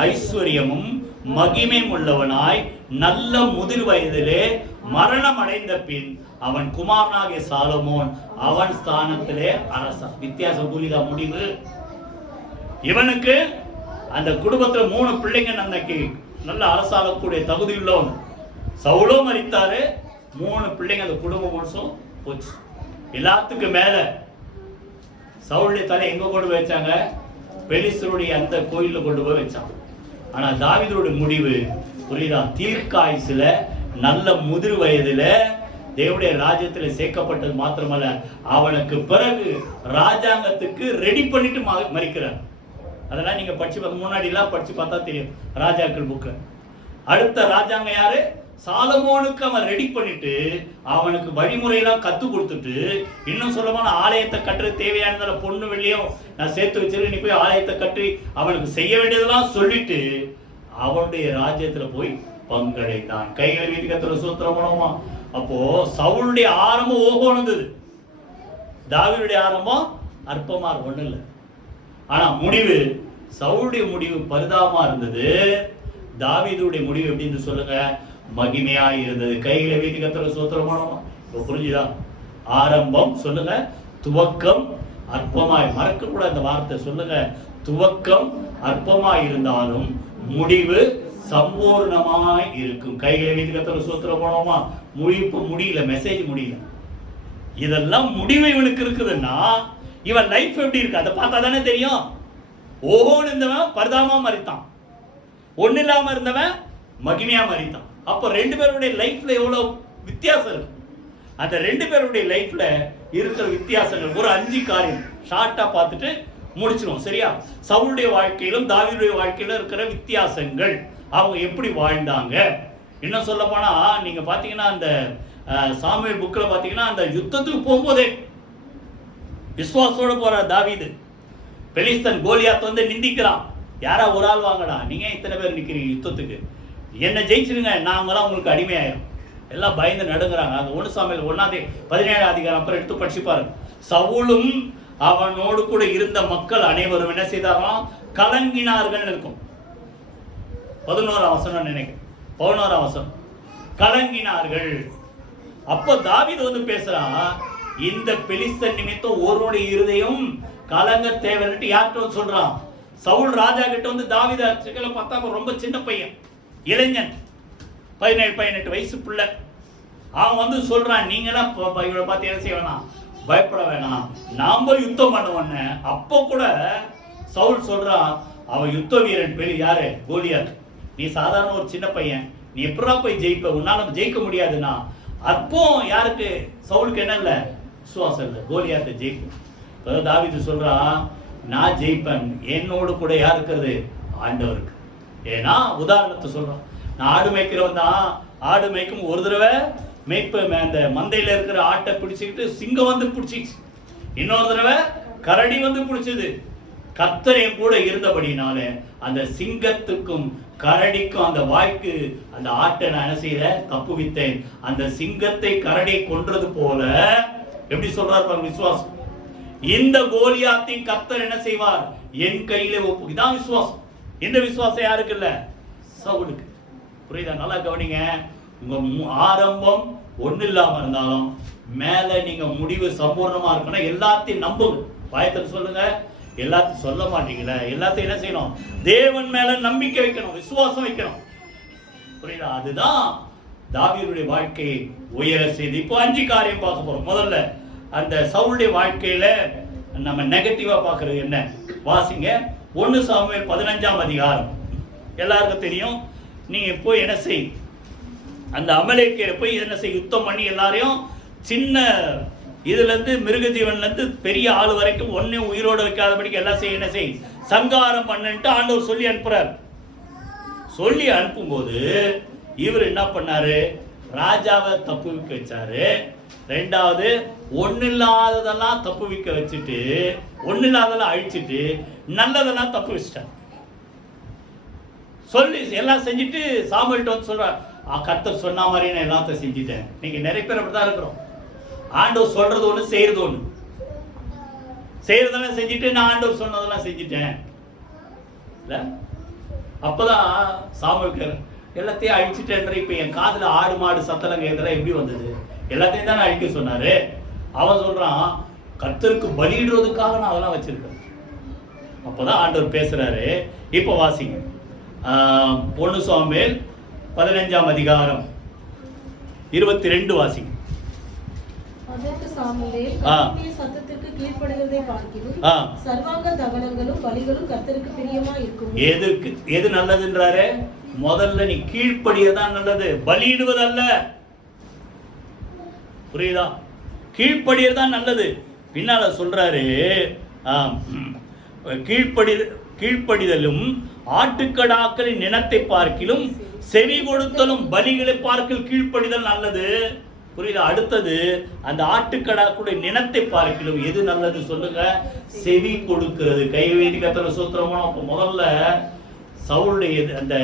ஐஸ்வர்யமும் மகிமையும் உள்ளவனாய் நல்ல முதிர் வயதிலே மரணம் அடைந்த பின் அவன் குமாரனாகிய சாலமோன் அவன் ஸ்தானத்திலே அரசன். வித்தியாசம் புரியுதா? முடிவு இவனுக்கு அந்த குடும்பத்துல 3 பிள்ளைங்க அன்னைக்கு நல்ல அரசாளக்கூடிய தகுதி உள்ளவன். சவுலோ மரித்தாரு, 3 பிள்ளைங்க அந்த குடும்பம் முழுசும் போச்சு. எல்லாத்துக்கும் மேல சவுளுடைய தலை எங்க கொண்டு போய் வச்சாங்க? பெலிஸ்தருடைய அந்த கோயில்ல கொண்டு போய் வச்சான். ஆனா தாவீதுடைய முடிவு புரியுதா? தீர்க்காயுசுல நல்ல முதிர் வயதுல தேவனுடைய ராஜ்யத்துல சேர்க்கப்பட்டது மாத்திரமல்ல, அவனுக்கு பிறகு ராஜாங்கத்துக்கு ரெடி பண்ணிட்டு மரிக்கிறார். அதெல்லாம் நீங்க படிச்சு முன்னாடி எல்லாம் படிச்சு பார்த்தா தெரியும் ராஜாக்கள் புக்கு. அடுத்த ராஜாங்க யாரு? சாலமோனுக்கு அவன் ரெடி பண்ணிட்டு அவனுக்கு வழிமுறையெல்லாம் கத்து கொடுத்துட்டு, இன்னும் சொல்லமான ஆலயத்தை கட்டுறது தேவையானதால பொண்ணு வெள்ளியும் நான் சேர்த்து வச்சிருக்கேன், நீ போய் ஆலயத்தை கட்டி அவனுக்கு செய்ய வேண்டியதெல்லாம் சொல்லிட்டு அவனுடைய ராஜ்யத்துல போய் பங்கடைந்தான். கைகளை வீதி கத்துற சூத்திரம் பண்ணுவோமா? அப்போ சவுளுடைய ஆரம்பம் ஓகோன்னு இருந்தது, தாவீதுடைய ஆரம்பம் அற்பமா ஒண்ணு இல்லை. ஆனா முடிவு, சவுளுடைய முடிவு பரிதாபமா இருந்தது, தாவீதுடைய முடிவு எப்படின்னு சொல்லுங்க? மகிமையா இருந்தது. கைகளை வீதி கத்துற சூத்திரம் பண்ணுவோமா? இப்போ புரிஞ்சுதா? ஆரம்பம் சொல்லுங்க, துவக்கம் அற்பமாய், மறக்க கூட அந்த வார்த்தை சொல்லுங்க. துவக்கம் அற்பமாய் இருந்தாலும் முடிவு சம்பூர்ணமாய் இருக்கும். கைகளை வைத்து கர்த்தருக்கு ஸ்தோத்திரம் போனோமா? முடியல, மெசேஜ் முடியல. இதெல்லாம் முடிவு இவனுக்கு இருக்குதுன்னா இவன் லைஃப் எப்படி இருக்கு அதை பார்த்தா தானே தெரியும். ஓஹோன்னு இருந்தவன் பரிதாபமா மறித்தான், ஒண்ணு இல்லாம இருந்தவன் மகிமையா மறித்தான். அப்போ ரெண்டு பேருடைய லைஃப்ல எவ்வளவு வித்தியாசம் இருக்கு. அந்த ரெண்டு பேருடைய லைஃப்ல இருக்கிற வித்தியாசங்கள் ஒரு 5 காரியம் ஷார்ட்டா பார்த்துட்டு முடிச்சிடும், சரியா? சவுலுடைய வாழ்க்கையிலும் தாவீதுடைய வாழ்க்கையிலும் இருக்கிற வித்தியாசங்கள், அவங்க எப்படி வாழ்ந்தாங்க. இன்னும் சொல்ல போனா நீங்க பாத்தீங்கன்னா அந்த சாமுவேல் புக்கில் பார்த்தீங்கன்னா அந்த யுத்தத்துக்கு போகும்போதே விசுவாசோட போற தாவீது, பெலிஸ்தன் கோலியாத் வந்து நிந்திக்கிறான். யாரா ஒரு ஆள் வாங்கடா, நீங்க இத்தனை பேர் நிக்கிறீங்க யுத்தத்துக்கு, என்ன ஜெயிச்சிருங்க, நாங்களாம் உங்களுக்கு அடிமையாயிரும். எல்லாம் பயந்து நடுங்கிறாங்க. அது 1 சாமுவேல் 1:17 அதிகாரம் அப்புறம் எடுத்து படிச்சுப்பாரு. சவுலும் அவனோடு கூட இருந்த மக்கள் அனைவரும் என்ன செய்தாராம்? கலங்கினார்கள் இருக்கும். 11ஆம் வசனம் நினைக்கிறேன், 11ஆம் வசனம், கலங்கினார்கள். அப்போ தாவீது வந்து பேசுறான், இந்த பெலிஸ்தன் நிமித்தம் ஒருவனுடைய இருதயம் கலங்க தேவைன்னு யார்கிட்ட சொல்றான்? சவுல் ராஜா கிட்ட வந்து தாவீது பார்த்தா ரொம்ப சின்ன பையன், இளைஞன், 17-18 வயசு பிள்ளை. அவன் வந்து சொல்றான், நீங்களாம் இவளை பார்த்து என்ன செய்ய வேணாம், பயப்பட வேணாம், நாம யுத்தம் பண்ணுவோன்னு. அப்போ கூட சவுல் சொல்றான், அவன் யுத்த வீரன், பெரிய யாரு? கோலியாத். நீ சாதாரண ஒரு சின்ன பையன், நீ எப்படா போய் ஜெயிப்ப, உன்னால ஜெயிக்க முடியாதுன்னா. அப்போ யாருக்கு? சவுலுக்கு என்ன இல்லை, விசுவாசம் இல்லை, கோலியாத்தை ஜெயிக்கும். தாவீது சொல்றான், நான் ஜெயிப்பேன், என்னோடு கூட யார் இருக்கிறது? ஆண்டவருக்கு. ஏன்னா உதாரணத்தை சொல்றான், நான் ஆடு மேய்க்கிறவன் தான், ஆடு மேய்க்கும் ஒரு தடவை மேய்ப்ப அந்த மந்தையில இருக்கிற ஆட்டை பிடிச்சிக்கிட்டு சிங்கம் வந்து பிடிச்சிச்சு, இன்னொரு தடவை கரடி வந்து பிடிச்சது. கர்த்தரையும் கூட இருந்தபடினால அந்த சிங்கத்துக்கும் கரடிக்கும் அந்த வாய்க்கு அந்த ஆட்டை நான் என்ன செய்த தப்புவித்தேன். அந்த சிங்கத்தை கரடியை கொன்றது போல எப்படி சொல்றாரு விசுவாசம், இந்த கோலியாத்தின் கர்த்தர் என்ன செய்வார்? என் கையிலே ஒப்பு. இதான் விசுவாசம். இந்த விசுவாசம் யாருக்கு இல்ல? சவுலுக்கு. புரியுதா? நல்லா கவனிங்க. உங்க ஆரம்பம் ஒண்ணு இல்லாம இருந்தாலும் மேல நீங்க முடிவு சம்பூர்ணமா இருக்கணும். எல்லாத்தையும் நம்புங்க. வாயத்தில் சொல்லுங்க. எல்லாத்தையும் சொல்ல மாட்டீங்களா? எல்லாத்தையும் என்ன செய்யணும்? தேவன் மேல நம்பிக்கை வைக்கணும், விசுவாசம் வைக்கணும். புரியுதா? அதுதான் தாவீதுடைய வாழ்க்கையை உயர செய்து. இப்போ 5 காரியம் பார்க்க போறோம். முதல்ல அந்த சவுலுடைய வாழ்க்கையில நம்ம நெகட்டிவா பார்க்கறது என்ன? வாசிங்க 1 சாமுவேல் 15ஆம் அதிகாரம். எல்லாருக்கும் தெரியும். நீங்க போய் என்ன செய், அந்த அமலேக்கியரை போய் என்ன செய், யுத்தம் பண்ணி எல்லாரையும் சின்ன இதுல இருந்து மிருக ஜீவன்ல இருந்து பெரிய ஆள் வரைக்கும் ஒன்னே உயிரோட வைக்காதபடிக்கு எல்லாம் செய்ய என்ன செய், சங்காரம் பண்ணிட்டு ஆண்டவர் சொல்லி அனுப்புறார். சொல்லி அனுப்பும்போது இவர் என்ன பண்ணாரு? ராஜாவை தப்பு வைக்க வச்சாரு. 2வது ஒன்னில்லாததெல்லாம் தப்பு வைக்க வச்சுட்டு, ஒன்னில்லாதெல்லாம் அழிச்சிட்டு நல்லதெல்லாம் தப்பு வச்சிட்டார். சொல்லி எல்லாம் செஞ்சுட்டு சாமுவேல்ட்ட வந்து சொல்றார், கர்த்தர் சொன்ன மாதிரி நான் எல்லாத்தையும் செஞ்சுட்டேன். நீங்க நிறைய பேர் அப்படிதான் இருக்கிறோம். ஆண்டவர் சொல்றது ஒண்ணு, செய்யறது ஒண்ணு. செய்யறதெல்லாம் செஞ்சுட்டு நான் ஆண்டவர் சொன்னதெல்லாம் செஞ்சுட்டேன். அப்பதான் சாமுவேல் எல்லாத்தையும் அழிச்சுட்டேன்ற. இப்ப என் காதுல ஆடு மாடு சத்தலங்க இதெல்லாம் எப்படி வந்தது? எல்லாத்தையும் தானே அழிக்க சொன்னாரு. அவன் சொல்றான், கர்த்தருக்கு பலியிடுறதுக்காக நான் அதெல்லாம் வச்சிருக்கேன். அப்பதான் ஆண்டவர் பேசுறாரு. இப்ப வாசிங்க 1 சாமுவேல் 15ஆம் அதிகாரம் 22 வாசிங்க. அதற்கு சாமுவேல் கர்த்தருடைய சத்தத்திற்கு கீழ்ப்படிவதை பார்க்கிறோம், சர்வாங்க தகனங்களும் பலிகளும் கர்த்தருக்கு பிரியமா இருக்கும். எது நல்லதுன்றாரு? முதல்ல நீ கீழ்ப்படியதான் நல்லது, பலியிடுவதல்ல. புரியுதா? கீழ்ப்படியதான் நல்லது. பின்னால சொல்றாரு, கீழ்ப்படிதலும் ஆட்டுக்கடாக்களின் நினத்தை பார்க்கிலும் செவி கொடுத்தலும் பலிகளை பார்க்கல் கீழ்ப்படிதல் நல்லது. புரியுதா? அடுத்தது அந்த ஆட்டுக்கடாக்குடைய நினத்தை பார்க்கிலும் எது நல்லது சொல்லுங்க? செவி கொடுக்கிறது. கை வைத்து கர்த்தருக்கு ஸ்தோத்திரம். அப்ப முதல்ல சவுலுடைய அந்த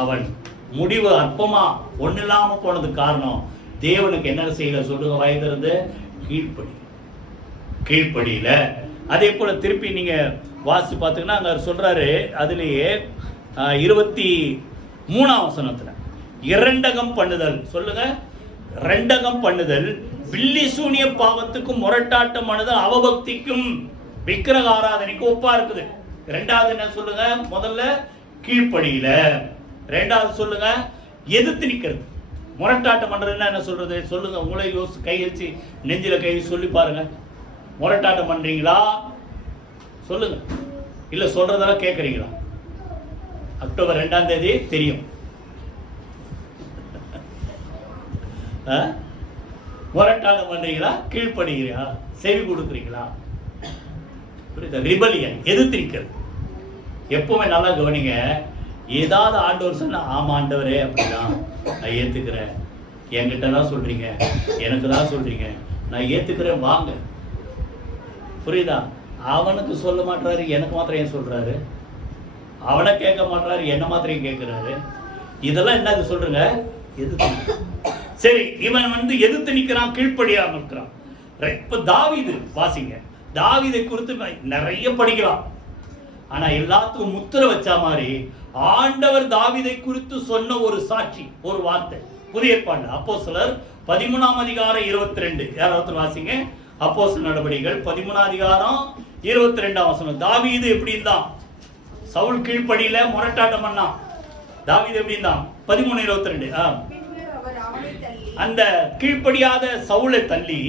அவன் முடிவு அற்பமா ஒண்ணு இல்லாம போனதுக்கு காரணம் தேவனுக்கு என்ன செய்யல சொல்லுங்க? வயதிலிருந்து கீழ்ப்படியில. அதே போல திருப்பி நீங்க வாசி பார்த்தீங்கன்னா அங்க சொல்றாரு, அதுலயே 23ஆம் வசனத்துல இரண்டகம் பண்ணுதல் சொல்லுங்க. ரெண்டகம் பண்ணுதல், வில்லி சூனிய பாவத்துக்கும் முரட்டாட்டம் பண்ணுதல் அவபக்திக்கும் விக்கிரக ஆராதனைக்கு ஒப்பா இருக்குது. ரெண்டாவது என்ன சொல்லுங்க? முதல்ல கீழ்ப்படியில. ரெண்டாவது சொல்லுங்க எதிர்த்து நிக்கிறது. முரட்டாட்டம் பண்றதுன்னா என்ன சொல்றது சொல்லுங்க. உங்களை கை வச்சு நெஞ்சில கை சொல்லி பாருங்க. முரட்டாட்டம் பண்றீங்களா சொல்லுங்க. இல்ல சொல்றதெல்லாம் கேட்கறீங்களா? அக்டோபர் 2ஆம் தேதி தெரியும். முரட்டாட்டம் பண்றீங்களா? கீழ்ப்படுகிறீங்களா? செவி கொடுக்குறீங்களா? ரிபலியன், எதிர்த்திருக்கிறது. எப்பவுமே நல்லா கவனிங்க. ஏதாவது ஆண்டவர் சொன்னா ஆமா ஆண்டவரே அப்படிதான் நான் ஏத்துக்கிறேன், என்கிட்ட தான் சொல்றீங்க, எனக்கு தான் சொல்றீங்க, நான் ஏத்துக்கிறேன் வாங்க. புரியுதா? அவனுக்கு சொல்ல மாட்டாரு, எனக்கு மாத்திரம் ஏன் சொல்றாரு? அவனை கேட்க மாட்டாரு, என்ன மாத்திரம் கேட்கிறாரு? இதெல்லாம் என்ன சொல்றேங்க? எதிர்த்து. சரி, இவன் எதிர்த்து நிக்கிறான், கீழ்ப்படியாம இருக்கிறான். இப்ப தாவீது வாசிங்க. தாவீதை குறித்து நிறைய படிக்கலாம். ஆனா எல்லாத்துக்கும் முத்திர வச்ச மாதிரி ஆண்டவர் தாவீதை குறித்து சொன்ன ஒரு சாட்சி, ஒரு வார்த்தை புதிய ஏற்பாடு அப்போஸ்தலர் 13ஆம் அதிகாரம் 22. யாராவது வாசிங்க. அப்போஸ்தலர் நடவடிக்கைகள் 13ஆம் அதிகாரம் 22ஆம் வசனம். தாவீது எப்படி இருந்தான்? சவுல் கீழ்ப்படியில முரட்டாட்டம் பண்ணான். தாவீது எப்படி இருந்தான்? 13:22. அந்த கீழ்ப்படியாத சவுலை தள்ளி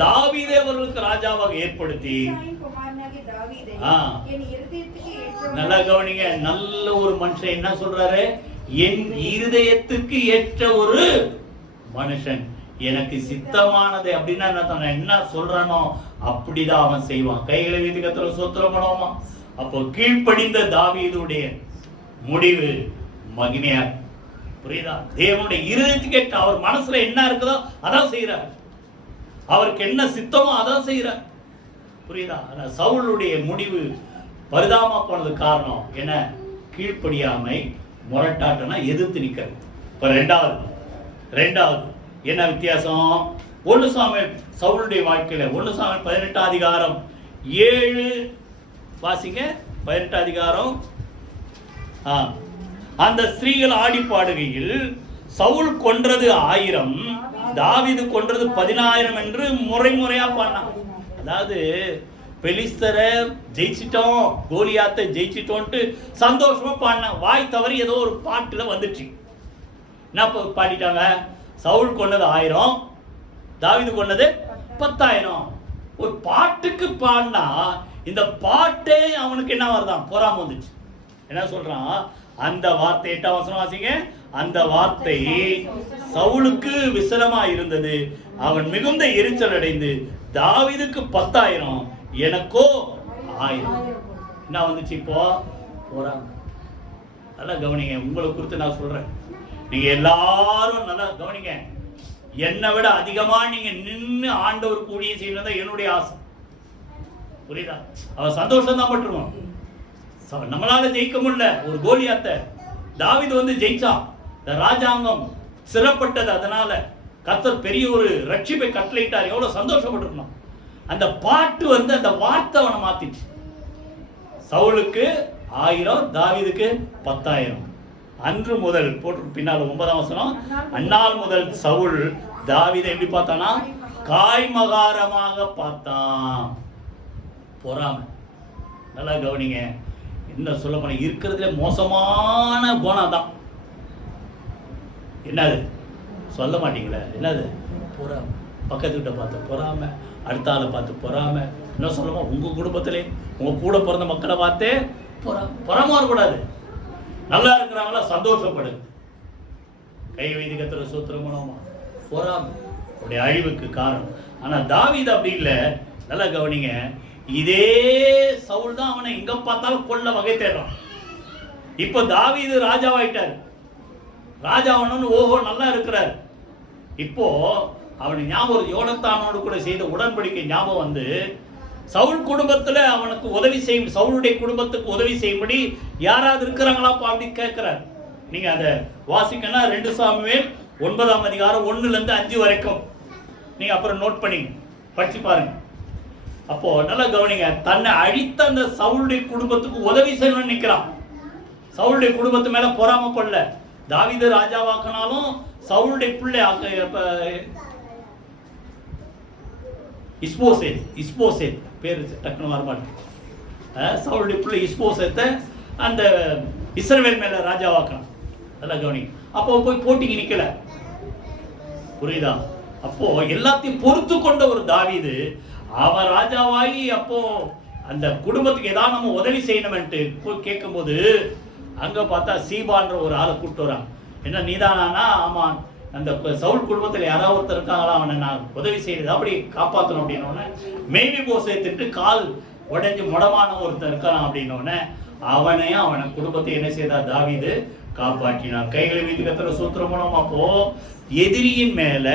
தாவீதை அவர்களுக்கு ராஜாவாக ஏற்படுத்தி. நல்லா கவனிங்க. நல்ல ஒரு மனுஷன் என்ன சொல்றாரு? என் இருதயத்துக்கு ஏற்ற ஒரு மனுஷன், எனக்கு சித்தமானது அப்படின்னா என்ன சொல்றானோ அப்படிதான் அவன் செய்வான். கைகளை வீட்டு கத்திர சோத்திரம் பண்ணுவோமா? அப்போ கீழ்ப்படிந்த தாவீதுடைய முடிவு மகிமையா. புரியுதா? தேவனுடைய இருதயத்துக்கு ஏற்ற, அவர் மனசுல என்ன இருக்குதோ அதான் செய்யறார். அவருக்கு என்ன சித்தமோ அதான் செய்யறார். புரியுதா? சவுளுடைய முடிவு பரிதாபமா போனது காரணம் என்ன? கீழ்ப்படியாமை, முரட்டாட்டம்னா எதிர்த்து நிக்கிறது. இப்ப ரெண்டாவது என்ன வித்தியாசம்? 1 சாமுவேல் சவுளுடைய வாழ்க்கையில 1 சாமுவேல் 18ஆம் அதிகாரம் 7 வாசிங்க. 18ஆம் அதிகாரம். அந்த ஸ்திரீகள் ஆடி பாடுகையில் சவுல் கொன்றது 1000, தாவீது கொன்றது 10000 என்று முறையா பாடினான். அதாவது பெலிஸ்தரை ஜெயிச்சிட்டோம், கோலியாத்தை ஜெயிச்சிட்டோன்ட்டு சந்தோஷமா பாடினான். வாய் தவறி ஏதோ ஒரு பாட்டுல வந்துச்சு. என்ன பாடிட்டாங்க? சவுல் கொன்னது 1000, தாவீது கொன்னது 10000. ஒரு பாட்டுக்கு பாடினா இந்த பாட்டே அவனுக்கு என்ன வருதான்? பொறாம வந்துச்சு. என்ன சொல்றான்? அந்த வார்த்தை 8ஆம் வசனம் வாசிங்க. அந்த வார்த்தை சவுலுக்கு விசலமா இருந்தது, அவன் மிகுந்த எரிச்சல் அடைந்து தாவீதுக்கு 10000, எனக்கோ 1000. என்ன வந்துச்சு? இப்போ போறாங்க. நல்லா கவனிங்க. உங்களை குறித்து நான் சொல்றேன், நீங்க எல்லாரும் நல்லா கவனிங்க. என்னை விட அதிகமா நீங்க நின்று ஆண்டவர் கூடிய செய்யணும் என்னுடைய ஆசை. புரியுதா? அவன் சந்தோஷம் தான் பட்டுருவான். நம்மளால ஜெயிக்க முடியல ஒரு கோலியாத்தை. தாவீது ஜெயிச்சான். இந்த ராஜாங்கம் சிறப்பட்டது. அதனால கர்த்தர் பெரிய ஒரு ரட்சிப்பை கட்டளையிட்டார். எவ்வளவு சந்தோஷப்பட்டிருக்கணும். அந்த பாட்டு அந்த வார்த்தை அவனை மாத்திச்சு. சவுலுக்கு 1000, தாவீதுக்கு 10000. அன்று முதல் போட்டு பின்னால் 9ஆம் வசனம். அந்நாள் முதல் சவுல் தாவீதை எப்படி பார்த்தானா? காய்மகாரமாக பார்த்தான். பொறாமை. நல்லா கவனிங்க. என்ன சொல்ல போன இருக்கிறதுல மோசமான குணம் தான். என்னது சொல்ல மாட்டீங்களே? என்னது? பொறாமை. பக்கத்துக்கிட்ட பார்த்து பொறாமை, அடுத்த ஆளை பார்த்து பொறாமை. என்ன சொல்லமா? உங்க குடும்பத்திலே உங்க கூட பிறந்த மக்களை பார்த்தே பொறாம வரக்கூடாது. நல்லா இருக்கிறாங்களா? சந்தோஷப்படு. கை வைத்து கத்துற சூத்திரம் மூலமா பொறாமை உடைய அழிவுக்கு காரணம். ஆனா தாவீது அப்படி இல்லை. நல்லா கவனிங்க. இதே சவுல் தான் அவனை எங்க பார்த்தாலும் கொல்ல வகை தேடுறான். இப்ப தாவீது ராஜாவாயிட்டார். ராஜாவனு ஓஹோ நல்லா இருக்கிறார். இப்போ அவனுக்கு ஞாபகம், யோனத்தானோடு கூட செய்த உடன்படிக்கை ஞாபகம் சவுல் குடும்பத்துல அவனுக்கு உதவி செய்யும், சவுளுடைய குடும்பத்துக்கு உதவி செய்யும்படி யாராவது இருக்கிறாங்களா அப்படி கேட்கிறார். நீங்க அதை வாசிக்கன்னா 2 சாமுவேல் 9ஆம் அதிகாரம் 1லிருந்து 5 வரைக்கும் நீங்க அப்புறம் நோட் பண்ணி படிச்சு பாருங்க. அப்போ நல்லா கவனிங்க. தன்னை அழித்த அந்த சவுளுடைய குடும்பத்துக்கு உதவி செய்யணும்னு நிற்கிறான். சவுளுடைய குடும்பத்து மேல பொறாமப்படல. தாவீது ராஜாவாக்கினாலும் சவுளுடைய பிள்ளை இஸ்போசேத் பேர் டக்குன்னு வரமாட்டேன். சவுளுடைய பிள்ளை இஸ்போசேத்தை அந்த இஸ்ரவேல் மேல ராஜாவாக்கணும். அதெல்லாம் கவனி. அப்போ போய் போட்டிக்கு நிக்கல, புரியுதா? அப்போ எல்லாத்தையும் பொறுத்து கொண்ட ஒரு தாவீது அவன் ராஜாவாகி அப்போ அந்த குடும்பத்துக்கு ஏதாவது நம்ம உதவி செய்யணும்ட்டு போய் கேட்கும்போது அங்க பார்த்தா சீபான்ற ஒரு ஆளை கூப்பிட்டு வரான். என்ன நீதானா? ஆமா, அந்த சவுல் குடும்பத்தில் யாராவது ஒருத்தர் இருக்காங்களா, அவனை நான் உதவி செய்யறது அப்படி காப்பாற்றணும் அப்படின்னோடனே மேவிபோசேத்துட்டு கால் உடைஞ்சு முடமான ஒருத்தர் இருக்கான் அப்படின்னோடனே அவனையும் அவனை குடும்பத்தை என்ன செய்தார்? தாவீது காப்பாற்றினார். கைகளை வீட்டு கத்துற சூத்திரம் மூலம். அப்போ எதிரியின் மேல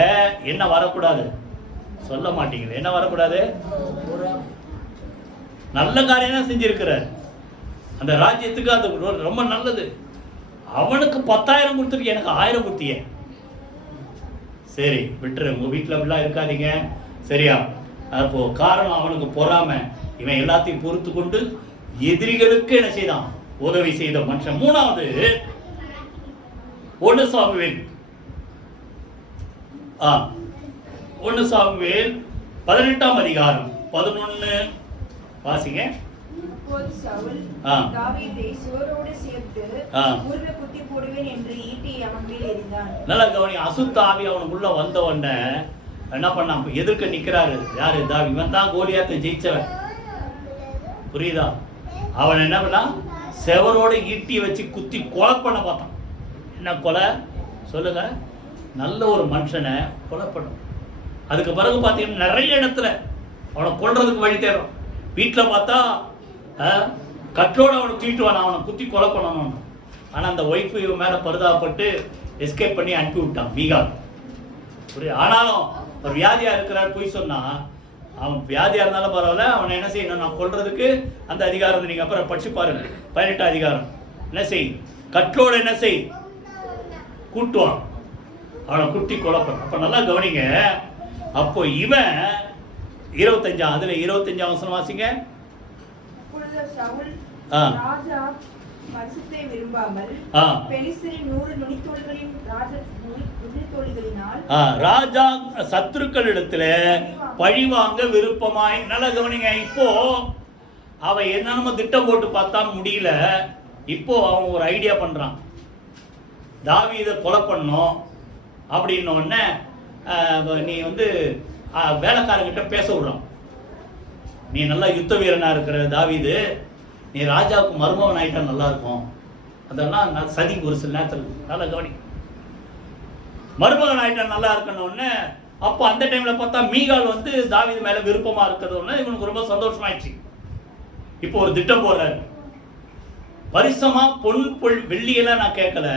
என்ன வரக்கூடாது? சொல்ல மாட்டீங்களே, என்ன வரக்கூடாது? நல்ல காரியம் தான் செஞ்சிருக்கிறார் அந்த ராஜ்யத்துக்கு, அது ரொம்ப நல்லது. அவனுக்கு 10,000 கொடுத்துருக்கு, எனக்கு 1000 கொடுத்திய. சரி விட்டுரு, உங்க வீட்டுல அப்படிலாம் இருக்காதீங்க, சரியா? அப்போ காரணம் அவனுக்கு பொறாம. இவன் எல்லாத்தையும் பொறுத்து கொண்டு எதிரிகளுக்கு என்ன செய்தான்? உதவி செய்த மனுஷன். மூணாவது 1 சாமுவேல் 18ஆம் அதிகாரம் 11 வாசிங்க. இப்போது சவுல் தாவீதை சுவரோடு சேர்த்து முருக குத்தி போடுவேன் என்று ஈட்டியை அவன் மேல் எறிந்தான். நல்லா கவனி. அசுத்த ஆவி அவனுக்குள்ள வந்த உடனே என்ன பண்ணான்? எதிர்க்க நிக்கிறாரு யாரு? தாவீது. இவன் தான் கோலியாத்தை ஜெயிச்சவன், புரியுதா? அவன் என்ன பண்ணான்? செவரோட ஈட்டி வச்சு குத்தி கொலை பண்ண பார்த்தான். என்ன கொலை சொல்லுங்க? நல்ல ஒரு மனுஷனை கொலை பண்ணும். அதுக்கு பிறகு பார்த்தீங்கன்னா நிறைய இடத்துல அவனை கொல்றதுக்கு வழி தேடும். வீட்டில் பார்த்தா கட்டோட அவனை தூக்கிட்டுவான், அவனை குத்தி கொலை பண்ணணும். ஆனால் அந்த ஒய்ஃபு இவன் மேலே பரிதாபப்பட்டு எஸ்கேப் பண்ணி அனுப்பி விட்டான் மீகால். புரியுது? ஆனாலும் ஒரு வியாதியா இருக்கிறார், போய் சொன்னா அவன் வியாதியா இருந்தாலும் பரவாயில்ல, அவனை என்ன செய்யணும்? நான் கொல்றதுக்கு அந்த அதிகாரத்தை நீங்க அப்புறம் படிச்சு பாருங்க. 18 அதிகாரம். என்ன செய்? கட்டோட என்ன செய்? கூட்டுவான், அவனை குட்டி கொலை பண்ண. அப்ப நல்லா கவனிங்க. அப்போ இவன் 25 அதுல 25 வசனம் வாசிங்க. சவுல் ராஜா பரிசுத்தை விரும்பாமல் பெலிஸ்தரின் 100 நுனித்தோள்களினால் ராஜா சத்துருக்களிடத்துல பழி வாங்க விருப்பமாய். நல்லா கவனிங்க. இப்போ அவன் என்னென்ன திட்டம் போட்டு பார்த்தா முடியல. இப்போ அவன் ஒரு ஐடியா பண்றான், தாவீதை கொலை பண்ணோம் அப்படின்னோடனே நீ வேலைக்காரங்கிட்ட பேச விடுறான். நீ நல்லா யுத்த வீரனா இருக்கிற தாவீது, நீ ராஜாவுக்கு மருமகன் ஆயிட்டா நல்லா இருக்கும். அதெல்லாம் சதி ஒரு சில நேரத்தில். நல்லா கவனி. மருமகன் ஆயிட்டா நல்லா இருக்கணும்னு அப்போ அந்த டைம்ல பார்த்தா மீகால் தாவீது மேல விருப்பமா இருக்கிறது இவனுக்கு ரொம்ப சந்தோஷமாயிடுச்சு. இப்போ ஒரு திட்டம் போடுறாரு. பரிசமா பொன் வெள்ளியெல்லாம் நான் கேட்கல,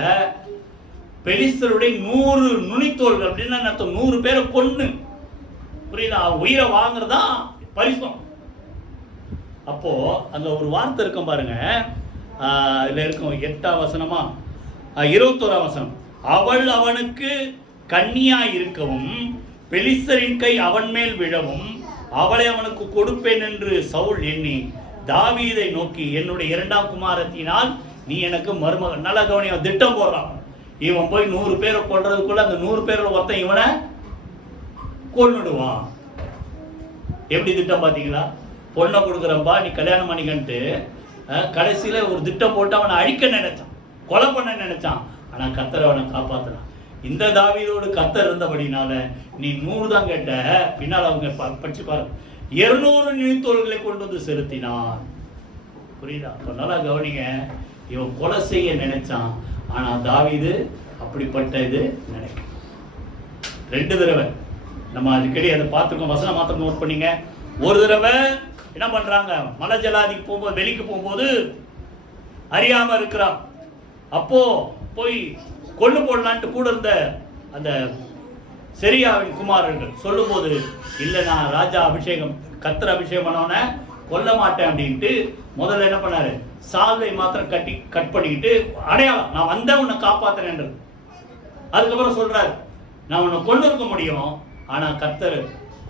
பெலிஸ்தருடைய 100 நுனித்தோள்கள் அப்படின்னா 100 பேரை கொன்னு, புரியுதா? உயிரை வாங்குறதா பரிசம். அப்போ அங்க ஒரு வார்த்தை இருக்கும் பாருங்க, இதுல இருக்கும் 8ஆம் வசனமா 21ஆம் வசனம். அவள் அவனுக்கு கன்னியா இருக்கவும் பெலிஸ்தரின் கை அவன் மேல் விழவும் அவளை அவனுக்கு கொடுப்பேன் என்று சவுல் எண்ணி தாவீதை நோக்கி, என்னுடைய 2ஆம் குமாரத்தினால் நீ எனக்கு மருமகன். நல்ல கவனிய திட்டம் போடுறான். இவன் போய் 100 பேரை கொள்றதுக்குள்ள அந்த 100 பேர்ல ஒருத்தன் இவனை கொன்னுடுவான். எப்படி திட்டம் பார்த்தீங்களா? பொண்ணை கொடுக்குறப்பா நீ கல்யாணம் பண்ணிக்கன்ட்டு கடைசியில ஒரு திட்டம் போட்டு அவனை அழிக்க நினைச்சான், கொலை பண்ண நினைச்சான். ஆனா கர்த்தர் அவனை காப்பாத்தினான். இந்த தாவீதோடு கர்த்தர் இருந்தபடினால நீ 100 தான் கேட்ட, பின்னால் அவங்க படிச்சு பாருங்க 200 நுனித்தோள்களை கொண்டு வந்து செலுத்தினான். புரியுதா? அப்ப நல்லா கவனிங்க. இவன் கொலை செய்ய நினைச்சான், ஆனா தாவீது அப்படிப்பட்ட இது நினைக்க 2 தடவை நம்ம அடிக்கடி அதை பார்த்துருக்கோம். வசனம் மாத்திரம் நோட் பண்ணீங்க. ஒரு தடவை என்ன பண்றாங்க? மலை ஜலாதிக்கு போகும்போது, வெளிக்கு போகும்போது அறியாம இருக்கிறான். அப்போ போய் கொண்டு போடலான்ட்டு கூட இருந்த அந்த செரியாவின் குமாரர்கள் சொல்லும் போது, இல்லை நான் ராஜா அபிஷேகம் கர்த்தர் அபிஷேகம் பண்ணவன கொல்ல மாட்டேன் அப்படின்ட்டு முதல்ல என்ன பண்ணாரு? சால்வை மாத்திரம் கட் பண்ணிக்கிட்டு அடையாளம், நான் வந்த உன்னை காப்பாத்துறேன். அதுக்கப்புறம் சொல்றாரு, நான் உன்னை கொண்டு இருக்க முடியும், ஆனா கர்த்தர்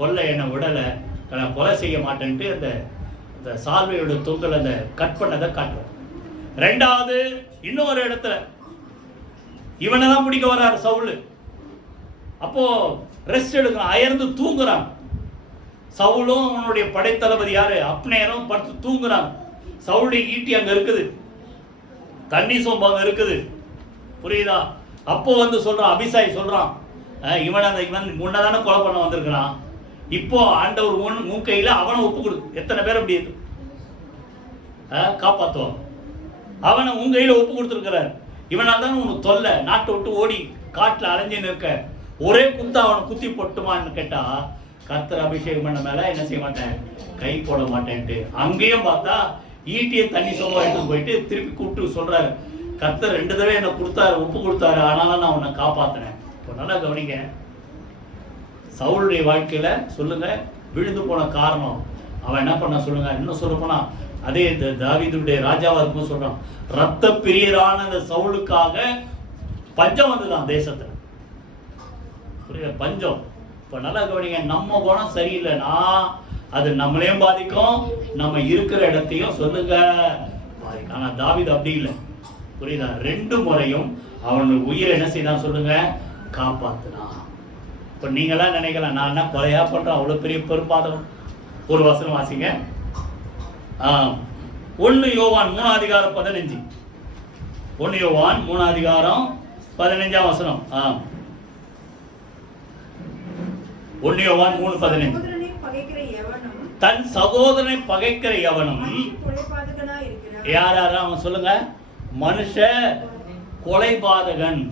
கொல்ல என்னை விடலை, நான் கொலை செய்ய மாட்டேன்ட்டு அந்த சால்வையோட தொங்கல் அந்த கட் பண்ணதை காட்டுறேன். 2வது இன்னொரு இடத்துல இவனை தான் பிடிக்க வர்றாரு சவுல். அப்போ ரெஸ்ட் எடுக்கிறான், அயர்ந்து தூங்குறான். சவுலும் அவனுடைய படைத்தளபதி யாரு அப்னேரும் படுத்து தூங்குறாங்க. சவுளுடைய ஈட்டி அங்க இருக்குது, தண்ணி சோம்பு அங்க இருக்குது, புரியுதா? அப்போ வந்து சொல்றான், அபிசாய் சொல்றான், இவன் முன்னதானே கொலை பண்ண வந்திருக்கிறான், இப்போ ஆண்டவர் உன் கையில அவனை ஒப்பு கொடு. எத்தனை பேர் அப்படி காப்பாத்துவான்? அவனை உன் கையில ஒப்பு கொடுத்துருக்கிறார். இவனால் தான் உனக்கு தொல்லை, நாட்டை விட்டு ஓடி காட்டுல அலைஞ்சு நிற்க, ஒரே குத்தா அவனை குத்தி போட்டுமான்னு கேட்டா, கர்த்தர் அபிஷேகம் பண்ண மேல என்ன செய்ய மாட்டேன், கை போட மாட்டேன்ட்டு. அங்கேயும் பார்த்தா ஈட்டியை தண்ணி சோம்பா எடுத்து போயிட்டு திருப்பி கூப்பிட்டு சொல்றாரு, கர்த்தர் 2 தடவை என்ன கொடுத்தாரு, ஒப்பு கொடுத்தாரு, ஆனாலும் நான் உன்னை காப்பாத்தினேன். இப்போ நல்லா கவனிங்க, சவுளுடைய வாழ்க்கையில சொல்லுங்க விழுந்து போன காரணம் அவன் என்ன பண்ண சொல்லுங்க. இன்னும் சொல்ல போனா அதே இந்த தாவீதுடைய ராஜாவா இருக்கும் சொல்றான், ரத்த பிரியரான அந்த சவுலுக்காக பஞ்சம் வந்துதான் தேசத்துல, புரியுது? பஞ்சம். இப்ப நல்லா கவனிங்க, நம்ம குணம் சரியில்லைன்னா அது நம்மளையும் பாதிக்கும், நம்ம இருக்கிற இடத்தையும் சொல்லுங்க பாதிக்கும். ஆனா தாவீது அப்படி இல்லை, புரியுதா? 2 முறையும் அவனுடைய உயிரை என்ன செய்தான் சொல்லுங்க, காப்பாத்தினா. இப்ப நீங்களாம் நினைக்கலாம், நான் என்ன கொலையா பண்றேன், அவ்வளவு பெரிய பெரும்பாதகம். ஒரு வசனம் வாசிங்க. 1 யோவான் 3:15. 1 யோவான் 3:15 1 யோவான் 3:15. தன் சகோதரனை பகைக்கிற எவனும் யார் யாரா அவன் சொல்லுங்க, மனுஷ கொலைபாதகன்.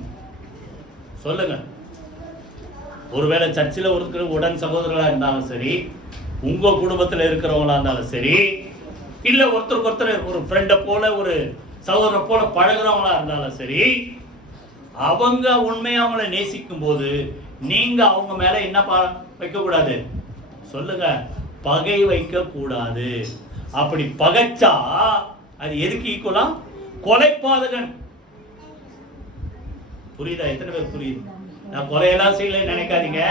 சொல்லுங்க. ஒருவேளை சர்ச்சில் இருக்கிற உடன் சகோதரர்களா இருந்தாலும் சரி, உங்க குடும்பத்தில் இருக்கிறவங்களா இருந்தாலும் சரி, இல்ல ஒருத்தருக்கு ஒருத்தர் ஒரு ஃப்ரெண்டை போல ஒரு சகோதரரை போல பழகிறவங்களா இருந்தாலும் சரி, அவங்க உண்மையா அவங்கள நேசிக்கும் போது நீங்க அவங்க மேல என்ன வைக்க கூடாது சொல்லுங்க, பகை வைக்க கூடாது. அப்படி பகைச்சா அது எதுக்கு ஈக்குவலா? கொலைபாதகன். புரியுதா? எத்தனை பேர் புரியுது? நான் கொலையெல்லாம் செய்யல நினைக்காதீங்க.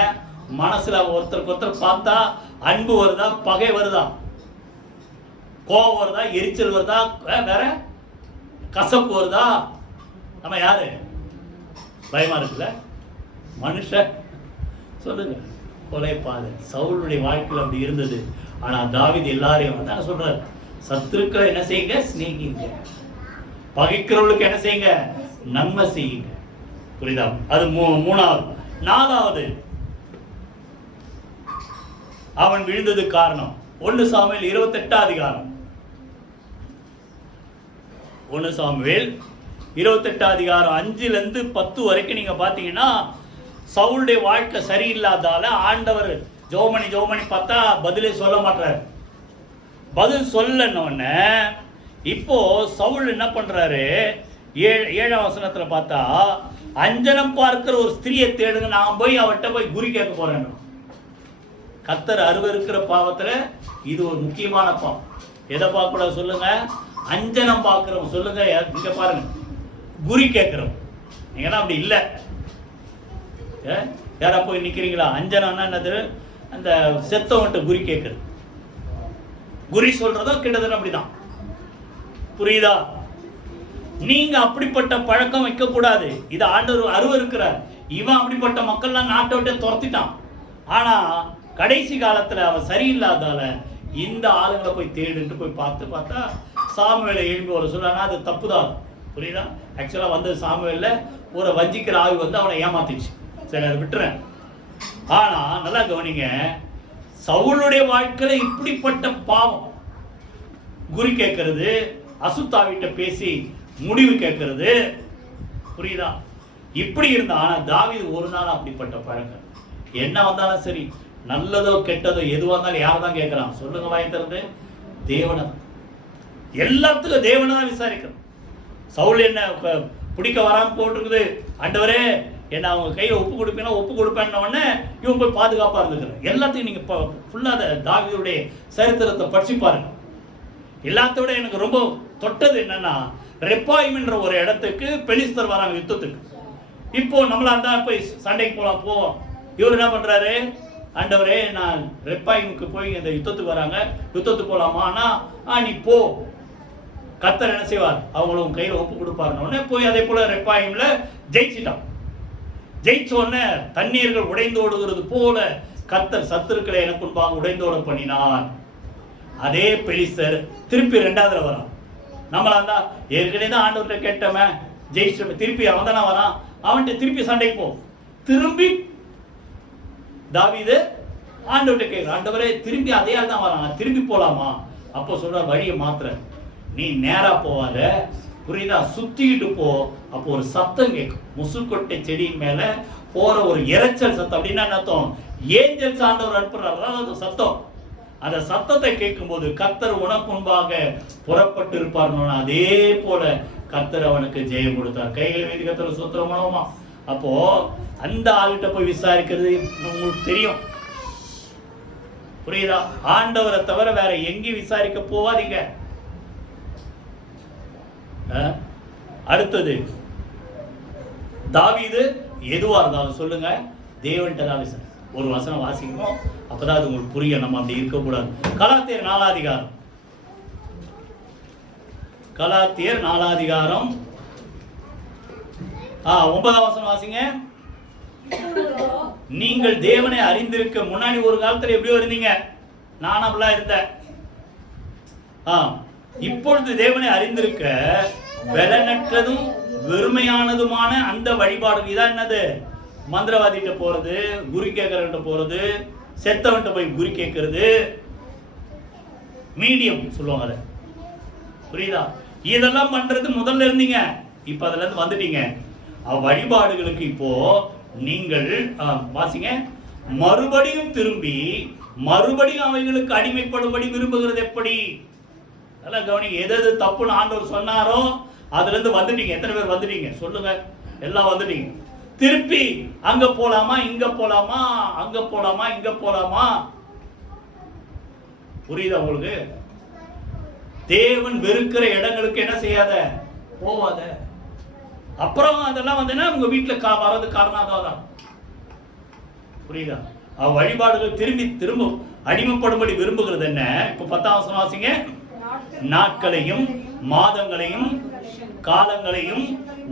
மனசுல ஒருத்தருக்கு ஒருத்தர் பார்த்தா அன்பு வருதா, பகை வருதா, கோபம் வருதா, எரிச்சல் வருதா, வேற கசப்பு வருதா? நம்ம யாரு? பயமா இருக்குல்ல மனுஷன்? சொல்லுங்க. கொலைபாதகன். சவுளுடைய வாழ்க்கையில் அப்படி இருந்தது. ஆனா தாவீது எல்லாரையும் அதான் சொல்றாரு, சத்துருக்களை என்ன செய்யுங்க, சிநேகிங்க, பகைக்கிறவர்களுக்கு என்ன செய்யுங்க, நன்மை செய்யுங்க. புரியுதா? அது 3வது. 4வது அவன் விழுந்தது காரணம் 1 சாமுவேல் 28 1 சாமுவேல் 28 5 10 வரைக்கும் நீங்க பாத்தீங்கன்னா, சவுளுடைய வாழ்க்கை சரியில்லாதால ஆண்டவர் ஜோமணி பார்த்தா பதிலே சொல்ல மாட்டாரு. பதில் சொல்லணும்னு இப்போ சவுல் என்ன பண்றாரு, 7ஆம் வசனத்துல பார்த்தா, அஞ்சனம் பார்க்கிற ஒரு ஸ்திரியை தேடுங்க, நான் போய் அவட்ட போய் குறி கேட்க போறேன். கர்த்தர் அருவருக்கிற பாவத்துல இது ஒரு முக்கியமான பாவம். எதை பார்க்க கூடாது சொல்லுங்க? அஞ்சனம் பார்க்கிறோம். சொல்லுங்க, இங்க பாருங்க, குறி கேட்கிறோம். நீங்கன்னா அப்படி இல்லை. யாரா போய் நிக்கிறீங்களா? அஞ்சனம்னா என்னது? அந்த செத்தவன்ட்ட குறி கேட்கறது. குறி சொல்றதோ கிட்டத்தட்ட அப்படிதான். புரியுதா? நீங்க அப்படிப்பட்ட பழக்கம் வைக்க கூடாது. இது ஆண்டவர் அருவருக்கிறார். இவன் அப்படிப்பட்ட மக்கள்லாம் நாட்டை விட்டு துரத்திட்டான். ஆனா கடைசி காலத்துல அவன் சரியில்லாதால இந்த ஆளுங்களை போய் தேடுன்ட்டு போய் பார்த்தா சாமுவேலை எழும்பி வர சொல்றாங்க. அது தப்புதான். புரியுதா? ஆக்சுவலா வந்து சாமுவேல்ல ஒரு வஞ்சிக்கிற ஆய்வு வந்து அவனை ஏமாத்திச்சு. சரி, அதை விட்டுறேன். ஆனா நல்லா கவனிங்க, சவுளுடைய வாழ்க்கையில இப்படிப்பட்ட பாவம், குறி கேட்கறது, அசுத்தாவிட்ட பேசி முடிவு கேட்கறது, புரியுதா? இப்படி இருந்தா. ஆனா தாவீது ஒரு நாள் அப்படிப்பட்ட பழக்கம். என்ன வந்தாலும் சரி, நல்லதோ கெட்டதோ எதுவாக இருந்தாலும் யார் தான் கேட்கறான் சொல்லுங்க? வாங்கி தரது தேவனை. எல்லாத்துக்கும் தேவனை தான் விசாரிக்கிறோம். சவுல் என்ன பிடிக்க வராம போட்டிருக்குது, ஆண்டவரே என்ன அவங்க கையில ஒப்பு கொடுப்பீங்கன்னா ஒப்பு கொடுப்பேன்ன உடனே இவன் போய் பாதுகாப்பா இருந்துக்கிறேன். எல்லாத்தையும் நீங்க ஃபுல்லா தாவீதுடைய சரித்திரத்தை படிச்சு பாருங்க. எல்லாத்தோட எனக்கு ரொம்ப தொட்டது என்னன்னா, ரெப்பாயிம்ன்ற ஒரு இடத்துக்கு பெலிஸ்தர் வராங்க யுத்தத்துக்கு. இப்போ நம்மளா இருந்தா போய் சண்டைக்கு போலாம் போவோம். இவர் என்ன பண்றாரு, ஆண்டவரே நான் ரெப்பாயிமுக்கு போய் இந்த யுத்தத்துக்கு வராங்க, யுத்தத்துக்கு போலாமா? ஆனா நீ போ, கர்த்தர் என்ன செய்வார், அவங்களும் கையில் ஒப்பு கொடுப்பாருன்னு போய் அதே போல ரெப்பாயிம்ல ஜெயிச்சிட்டான். ஜெயிச்ச உடனே தண்ணீர்கள் உடைந்து ஓடுகிறது போல கர்த்தர் சத்துருக்களை எனக்கு முன்பாக உடைந்தோட பண்ணினார். அதே பெலிஸ்தர் திருப்பி 2வது வரான். நம்மளா இருந்தா ஏற்கனவே தான் ஆண்டவர்கிட்ட கேட்டவன் ஜெயிச்சவன், திருப்பி அவன் தானே வரான், அவன்கிட்ட திருப்பி சண்டைக்கு போ. திரும்பி தாவீது ஆண்டவர்கிட்ட கேட்க, ஆண்டவரே திரும்பி அதே ஆள் தான் வரான், திரும்பி போலாமா? அப்போ சொல்ற, வழியை மாத்திர, நீ நேரா போவாத, புரியுதா, சுத்திக்கிட்டு போ. அப்போ ஒரு சத்தம் கேட்கும், முசுக்கொட்டை செடியின் மேல போற ஒரு இரைச்சல் சத்தம். அப்படின்னா அர்த்தம், ஏஞ்சல்ஸ் ஆண்டவர் அனுப்புறாரு சத்தம். அந்த சத்தத்தை கேட்கும் போது கர்த்தர் உனக்கு முன்பாக புறப்பட்டு இருப்பார். அதே போல கர்த்தர் அவனுக்கு ஜெயம் கொடுத்தார். கைகளை வைத்து கர்த்தர் சூத்திரம் பண்ணுவோமா? அப்போ அந்த ஆள்கிட்ட போய் விசாரிக்கிறது உங்களுக்கு தெரியும், புரியுதா? ஆண்டவரை தவிர வேற எங்கேயும் விசாரிக்க போவாதீங்க. அடுத்தது தாவீது எதுவா இருந்தாலும் சொல்லுங்க, தேவன்கிட்ட தான் விசாரி. ஒரு வசனம் வாசிக்கணும், அப்பதான் அது உங்களுக்கு புரியும். நம்ம அப்படி இருக்கக்கூடாது. கலாத்தியர் 4ஆம் அதிகாரம், கலாத்தியர் 4ஆம் அதிகாரம் 9ஆம் வசனம் வாசிங்க. நீங்கள் தேவனை அறிந்திருக்க முன்னாடி ஒரு காலத்துல எப்படியோ இருந்தீங்க, நான் அப்படிலாம் இருந்தேன். இப்பொழுது தேவனை அறிந்திருக்க வெலனற்றதும் வெறுமையானதுமான அந்த வழிபாடு. இதான் என்னது? மந்திரவாதிகிட்ட போறது, குரு கேட்கறவன்ட்ட போறது, செத்தவன்ட்ட போய் குரு கேட்கறது, மீடியம் சொல்லுவாங்க அதை, புரியுதா? இதெல்லாம் பண்றது முதல்ல இருந்தீங்க, இப்ப அதுல இருந்து வந்துட்டீங்க. வழிபாடுகளுக்கு இப்போ நீங்கள் வாசிங்க, மறுபடியும் திரும்பி மறுபடியும் அவைகளுக்கு அடிமைப்படும்படி விரும்புகிறது எப்படி? அதெல்லாம் கவனிங்க. எது தப்புன்னு ஆண்டவர் சொன்னாரோ அதுல இருந்து வந்துட்டீங்க. எத்தனை பேர் வந்துட்டீங்க சொல்லுங்க? எல்லாம் வந்துட்டீங்க. திருப்பி அங்க போலாமா, இங்க போலாமா, அங்க போலாமா, இங்க போலாமா? புரியுதா உங்களுக்கு? தேவன் வெறுக்கிற இடங்களுக்கு என்ன செய்யாத, போவாத. அப்புறம் அதெல்லாம் வந்து உங்க வீட்டுல வர்றது காரணம் தான். புரியுதா? வழிபாடுகள் திரும்பி திரும்ப அடிமைப்படும்படி விரும்புகிறது என்ன? இப்ப 10ஆம் வசனம் வாசிங்க. நாட்களையும் மாதங்களையும் காலங்களையும்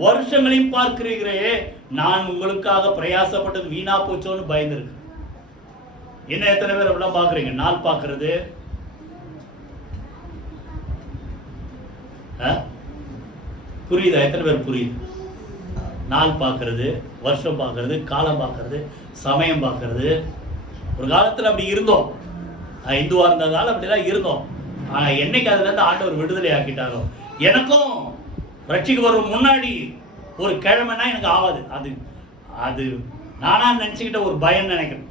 வருஷங்களையும் பார்க்கிறீர்களே, நான் உங்களுக்காக பிரயாசப்பட்டது வீணா போச்சோன்னு பயந்துருக்கு. என்ன எத்தனை பேர் அப்படிலாம் பாக்குறீங்க? நாள் பாக்குறது, புரியுதா? எத்தனை பேர் புரியுது? நாள் பார்க்கறது, வருஷம் பார்க்கறது, காலம் பார்க்கறது, சமயம் பார்க்கறது. ஒரு காலத்தில் அப்படி இருந்தோம், இந்துவா இருந்ததால அப்படிலாம் இருந்தோம். ஆனா என்னைக்கு அதுல இருந்து ஆண்டவர் விடுதலை ஆக்கிட்டாரோ, எனக்கும் ரட்சிக்கு வரும் முன்னாடி ஒரு கிழமைனா எனக்கு ஆகாது. அது அது நானா நினைச்சுக்கிட்ட ஒரு பயம் நினைக்கிறேன்.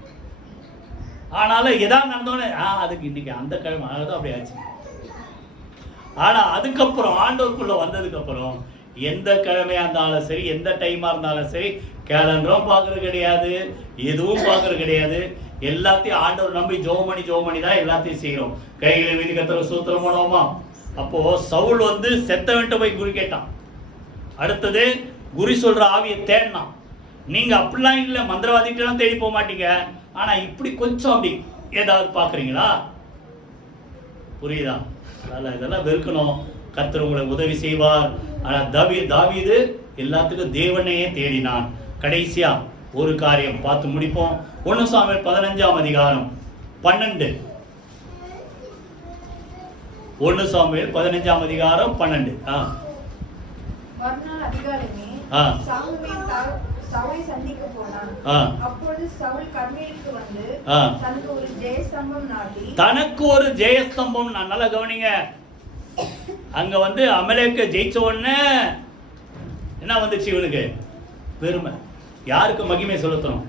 ஆனாலும் எதாவது நடந்தோடனே அதுக்கு இன்னைக்கு அந்த கிழமை தான் அப்படி ஆச்சு. ஆனா அதுக்கப்புறம் ஆண்டவருக்குள்ள வந்ததுக்கு அப்புறம் எந்த கிழமையா இருந்தாலும் சரி, எந்த டைமா இருந்தாலும் சரி, கேலண்டரும் பார்க்கறது கிடையாது, எதுவும் பார்க்கறது கிடையாது. எல்லாத்தையும் ஆண்டவர் நம்பி ஜோமணி தான் எல்லாத்தையும் செய்யறோம். கைகளை வீதி கத்தர சூத்திரம் பண்ணுவோமா? அப்போ சவுல் வந்து செத்தவன்ட்ட போய் குறி கேட்டான். அடுத்தது குறி சொல்ற ஆவியை தேடினான். நீங்க அப்படிலாம் இல்லை, மந்திரவாதிகிட்டலாம் தேடி போக மாட்டீங்க. ஆனா இப்படி கொஞ்சம் அப்படி ஏதாவது பாக்குறீங்களா? புரியுதா? அதெல்லாம் இதெல்லாம் வெறுக்கணும். கர்த்தர் உங்களை உதவி செய்வார். ஆனா தாவீது எல்லாத்துக்கும் தேவனையே தேடினான். கடைசியா ஒரு காரியம் பார்த்து முடிப்போம். 1 சாமுவேல் 15ஆம் அதிகாரம் 12. 1 சாமுவேல் 15ஆம் அதிகாரம் 12. மறுநாள் அதிகாலமே சாமுவேல் சவுலை சந்திக்க போனான். அப்பொழுது சவுல் கர்மேலுக்கு வந்து தனக்கு ஒரு ஜெயஸ்தம்பம் நாட்டி, தனக்கு ஒரு ஜெயஸ்தம்பம். நல்லா கவனிங்க. அங்க வந்து அமலேக்க ஜெயிச்ச உடனே என்ன வந்துச்சு இவனுக்கு? பெருமை. யாருக்கு மகிமை செலுத்தணும்?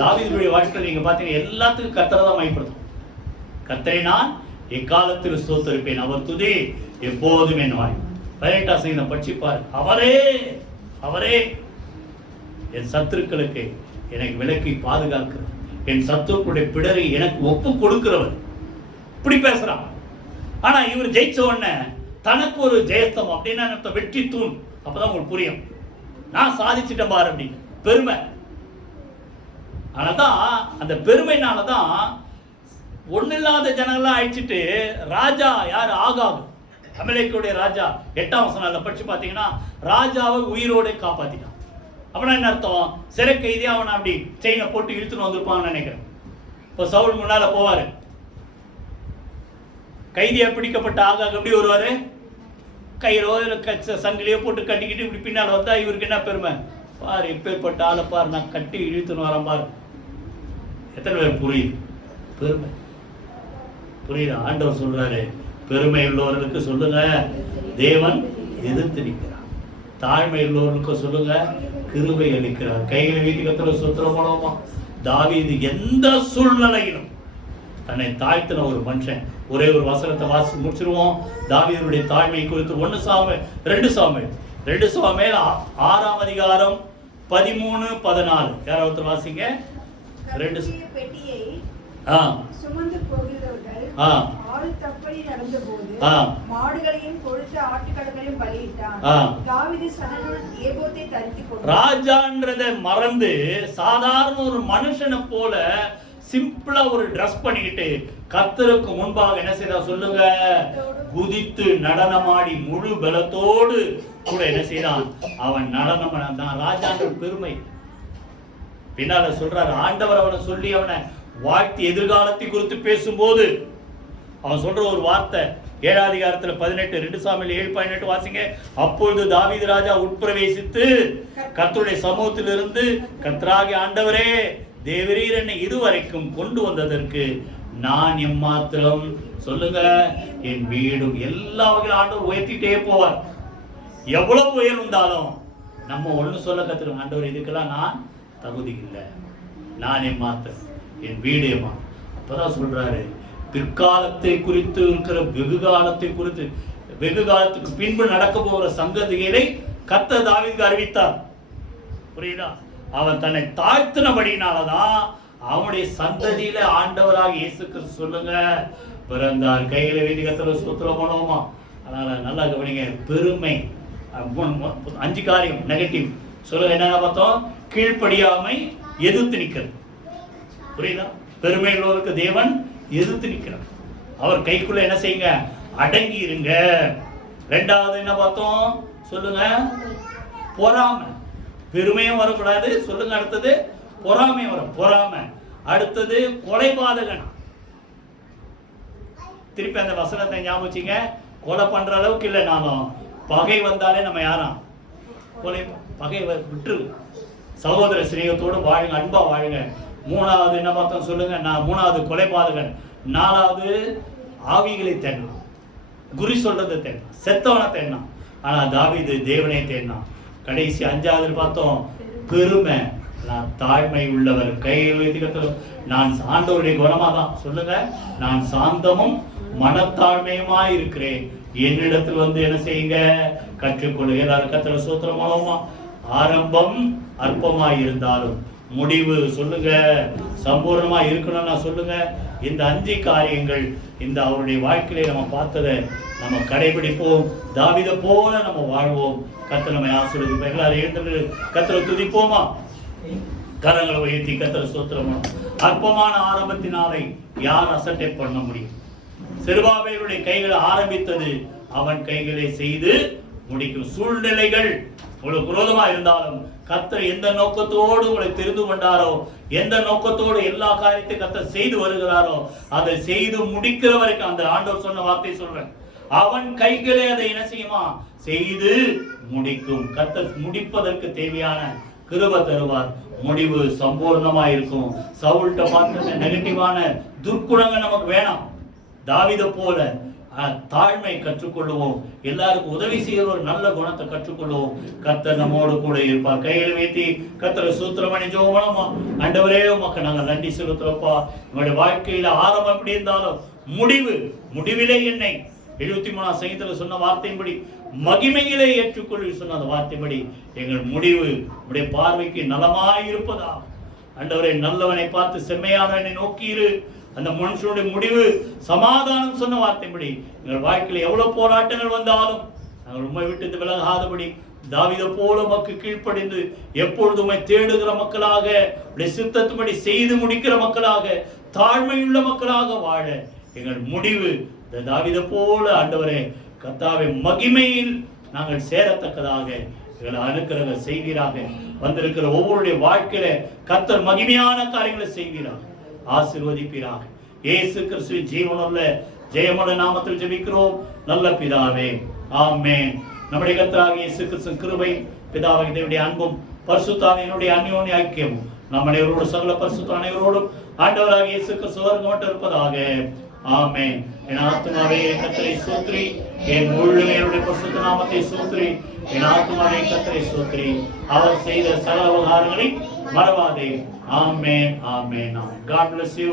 தாவீதுடைய வாழ்க்கையில் நீங்க பாத்தீங்கன்னா எல்லாத்துக்கும் கர்த்தரை தான் மையப்படுத்தும். கர்த்தரை நான் எக்காலத்தில் ஸ்தோத்திரிப்பேன், அவர் துதி எப்போதும் என் வாய். 18ஆம் சங்கீதம் படிச்சுப்பார். அவரே என் சத்துருக்களுக்கு எனக்கு விலக்கி பாதுகாக்கிறவர், என் சத்துருக்களுடைய பிடரை எனக்கு ஒப்பு கொடுக்கிறவர். இப்படி பேசுறான். ஆனா இவர் ஜெயிச்ச உடனே தனக்கு ஒரு ஜெயஸ்தம் அப்படின்னா வெற்றி தூண். அப்பதான் உங்களுக்கு புரியும், நான் சாதிச்சிட்டேன் பாரு அப்படின்னு பெருமை. ஆனாதான் அந்த பெருமைனாலதான் ஒன்னில்லாத ஜனங்கள்லாம் அழிச்சிட்டு ராஜா யார்? ஆகாகு. அமலேக்குடைய ராஜா 8ஆம் வசனம் படிச்சு பார்த்தீங்கன்னா ராஜாவை உயிரோட காப்பாத்திட்டான். அப்படின்னா என்ன அர்த்தம்? சிறை கைதி அவனை அப்படி செயினை போட்டு இழுத்துன்னு வந்திருப்பான்னு நினைக்கிறேன். இப்போ சவுல் முன்னால போவாரு, கைதியா பிடிக்கப்பட்ட ஆகாக எப்படி வருவாரு? கையிலோ சங்கிலியோ போட்டு கட்டிக்கிட்டு இப்படி பின்னால் வந்தா இவருக்கு என்ன பெருமை? பாரு, எப்பேற்பட்ட ஆளை பாரு, நான் கட்டி இழுத்துன்னு வரேன் பாரு. எத்தனை பேர் புரியுது? பெருமை புரியுது? ஆண்டவர் சொல்றாரு, பெருமை உள்ளவர்களுக்கு சொல்லுங்க தேவன் எதிர்த்து நிற்கிறார், தாழ்மை உள்ளவர்களுக்கு சொல்லுங்க கிருபை அளிக்கிறார். கைகளை வீட்டு கத்துல சுத்திரம் போனோமா? தாவீது எந்த சூழ்நிலையிலும் தன்னை தாழ்த்தின ஒரு மனுஷன். ஒரே ஒரு வசனத்தை வாசி முடிச்சிருவோம். தாவீதுடைய தாழ்மை குறித்து 1 சாமுவேல் 2 சாமுவேல் 6ஆம் அதிகாரம் 13-14 யாராவது வாசிங்க. 2 பெட்டியை ஆ சுமந்து போகிறவர்கள் ஆ ஆள் தப்படி நடந்தபோது ஆ மாடுகளையும் கொழுத்த ஆட்டுக்கடங்களையும் பலியிட்டான். ஆ தாவீது சணலுள் ஏபோத்தை தரித்துக் கொண்டான். ராஜான்றதை மறந்து சாதாரண ஒரு மனுஷனை போல சிம்பிளா ஒரு ட்ரெஸ் பண்ணிக்கிட்டு கர்த்தருக்கு முன்பாக என்ன செய்தா சொல்லுங்க? குதித்து நடனமாடி முழு பலத்தோடு கூட என்ன செய்தான்? அவன் நடனம் தான் ராஜான்ற பெருமை. பின்னால சொல்றாரு, ஆண்டவர் அவனை சொல்லி அவனை வாழ்த்தி எதிர்காலத்தை குறித்து பேசும்போது அவன் சொல்ற ஒரு வார்த்தை 7ஆம் அதிகாரத்துல 18 2 சாமுவேல் 7:18 வாசிங்க. அப்பொழுது தாவீது ராஜா உட்பிரவேசித்து கர்த்தருடைய சமூகத்திலிருந்து, கர்த்தராகிய ஆண்டவரே, தேவரீர் என்னை இதுவரைக்கும் கொண்டு வந்ததற்கு நான் எம்மாத்திரம் சொல்லுங்க, என் வீடும் எல்லா வகையிலும் ஆண்டவர் உயர்த்திட்டே போவார். எவ்வளவு உயர்ந்தாலும் நம்ம ஒண்ணு சொல்ல கத்துக்கணும், ஆண்டவர் இதுக்கெல்லாம் நான் தகுதி இல்லை, நான் எம்மாத்திரம், என் வீடு ஏமா. அப்பதான் சொல்றாரு, பிற்காலத்தை குறித்து இருக்கிற வெகு காலத்தை குறித்து, வெகு காலத்துக்கு பின்பு நடக்க போகிற சங்கதிகளை கர்த்தர் தாவீதுக்கு அறிவித்தார். புரியுதா? அவன் தன்னை தாழ்த்தினபடினாலதான் அவனுடைய சந்ததியில ஆண்டவராக இயேசு கிறிஸ்து சொல்லுங்க பிறந்தார். கையில வீதி கர்த்தரை ஸ்தோத்திரம் பண்ணுவோமா? அதனால நல்லா கவனிங்க. பெருமை 5 காரியம் நெகட்டிவ் சொல்லுங்க. என்னென்ன பார்த்தோம்? கீழ்ப்படியாமை, எதிர்த்து நிற்கிறது. புரியுதா? பெருமை உள்ளவருக்கு தேவன் எதிர்த்து நிற்கிறார். அவர் கைக்குள்ள என்ன செய்யுங்க? அடங்கி இருங்க. 2வது என்ன பார்த்தோம்? சொல்லுங்க, பொறாமை. பெருமையும் வரக்கூடாது. சொல்லுங்க அடுத்தது, பொறாமையும் வரும். பொறாமை. அடுத்தது கொலைபாதகன். திருப்பி அந்த வசனத்தை ஞாபகிங்க. கொலை பண்ற அளவுக்கு இல்லைனாலும் பகை வந்தாலே நம்ம யாரும் கொலை பகை விட்டுரு. சகோதர சிநேகத்தோடு வாழுங்க, அன்பா வாழுங்க. 3வது என்ன பார்த்தோம்? சொல்லுங்க. 3வது கொலைபாதகன். 4வது ஆவிகளை தேடினான், குறி சொல்றதை தேடினான், செத்தவனை தேடினான். ஆனா தாவீது தேவனை தேடினான். கடைசி 5வது பார்த்தோம், பெருமை. நான் தாழ்மை உள்ளவர். கையில் வைத்து நான் ஆண்டவருடைய குணமா தான் சொல்லுங்க, நான் சாந்தமும் மனத்தாழ்மையுமா இருக்கிறேன், என்னிடத்தில் வந்து என்ன செய்யுங்க? கற்றுக்கொள்ளுங்க. எல்லாரும் கர்த்தரை ஸ்தோத்திரமாகுமா? ஆரம்பம் அற்பமாய் இருந்தாலும் முடிவு சொல்லுங்க சம்பூர்ணமா இருக்கணும்னா சொல்லுங்க. இந்த 5 காரியங்கள் இந்த அவருடைய வாழ்க்கையில நம்ம பார்த்ததை நம்ம கடைபிடிப்போம். தாவீதை போல நம்ம வாழ்வோம். கர்த்தர் நம்மை ஆசீர்வதிப்பார். எல்லாரும் எழுந்து கர்த்தரை துதிப்போமா? கரங்களை உயர்த்தி கர்த்தரை ஸ்தோத்திரம். அற்பமான ஆரம்பத்தினாலே யார் அசட்டை பண்ண முடியும்? செருபாபேலுடைய கைகளை ஆரம்பித்தது அவன் கைகளை செய்து முடிக்கும். சூழ்நிலைகள் உங்களுக்கு விரோதமா இருந்தாலும் கர்த்தர் எந்த நோக்கத்தோடு உங்களை தெரிந்து கொண்டாரோ, எந்த நோக்கத்தோடு எல்லா காரியத்தையும் கர்த்தர் செய்து வருகிறாரோ அதை செய்து முடிக்கிற வரைக்கும், அந்த ஆண்டவர் சொன்ன வார்த்தை சொல்றேன், அவன் கைகளே அதை என்ன செய்யுமா? செய்து முடிக்கும். கர்த்தர் முடிப்பதற்கு தேவையான கிருபை தருவார். முடிவு சம்பூர்ணமா இருக்கும். சவுல்ட்ட பார்த்த நெகட்டிவான துர்க்குணங்கள் நமக்கு வேணாம். தாவீதை போல தாழ்மை கற்றுக்கொள்ளுவோம். எல்லாருக்கும் உதவி செய்கிற ஒரு நல்ல குணத்தை கற்றுக்கொள்ளுவோம். கர்த்தர் நம்மோடு கூட இருப்பார். கையில் வைத்தி கர்த்தரை சூத்திரமணி ஜோமனமா. ஆண்டவரே உமக்கு நாங்கள் நன்றி செலுத்துறோம்ப்பா. உங்களுடைய வாழ்க்கையில ஆரம்பம் எப்படி இருந்தாலும் முடிவிலே என்னை 73ஆம் சங்கீதத்தில் சொன்ன வார்த்தையின்படி மகிமையிலே ஏற்றுக்கொள்ளி சொன்ன அந்த வார்த்தைப்படி எங்கள் முடிவு உடைய பார்வைக்கு நலமாய் இருப்பதா. ஆண்டவரே, நல்லவனை பார்த்து செம்மையானவனை நோக்கியிரு. அந்த மனுஷனுடைய முடிவு சமாதானம் சொன்ன வார்த்தைப்படி எங்கள் வாழ்க்கையில் எவ்வளவு போராட்டங்கள் வந்தாலும் நாங்கள் உண்மை விட்டு விலகாதபடி தாவீதை போல உமக்கு கீழ்ப்படிந்து எப்பொழுது உம்மை தேடுகிற மக்களாக, உடைய சித்தத்தின்படி செய்து முடிக்கிற மக்களாக, தாழ்மையுள்ள மக்களாக வாழ எங்கள் முடிவு இந்த தாவீதை போல ஆண்டவரே கர்த்தாவே மகிமையில் நாங்கள் சேரத்தக்கதாக எங்களை அனுக்கிரக செய்வீராக. வந்திருக்கிற ஒவ்வொருடைய வாழ்க்கையில கர்த்தர் மகிமையான காரியங்களை செய்வீராக, ஆசீர்வதிப்பீராக. இயேசு கிறிஸ்துவின் ஜீவனுள்ள ஜெயமுள்ள நாமத்தில் ஜெபிக்கிறோம் நல்ல பிதாவே, ஆமென். நம்முடைய கர்த்தராகிய இயேசு கிறிஸ்துவின் கிருபை, பிதாவாகிய தேவனுடைய அன்பும் பரிசுத்த ஆவியினுடைய அந்யோன்ய ஐக்கியமும் நம் அனைவரோடு சகல பரிசுத்த அனைவரோடும் ஆண்டவராகிய இயேசு கிறிஸ்து வருகமாட்டு இருப்பதாக. ஆமென். என் ஆத்துமாவே கர்த்தரை ஸ்தோத்திரி, என் முழுமே அவருடைய பரிசுத்த நாமத்தை ஸ்தோத்திரி. என் ஆத்துமாவே கர்த்தரை ஸ்தோத்திரி, அவர் செய்த சகல உபகாரங்களை மறவாதே. ஆமென், ஆமென், ஆமென். God bless you.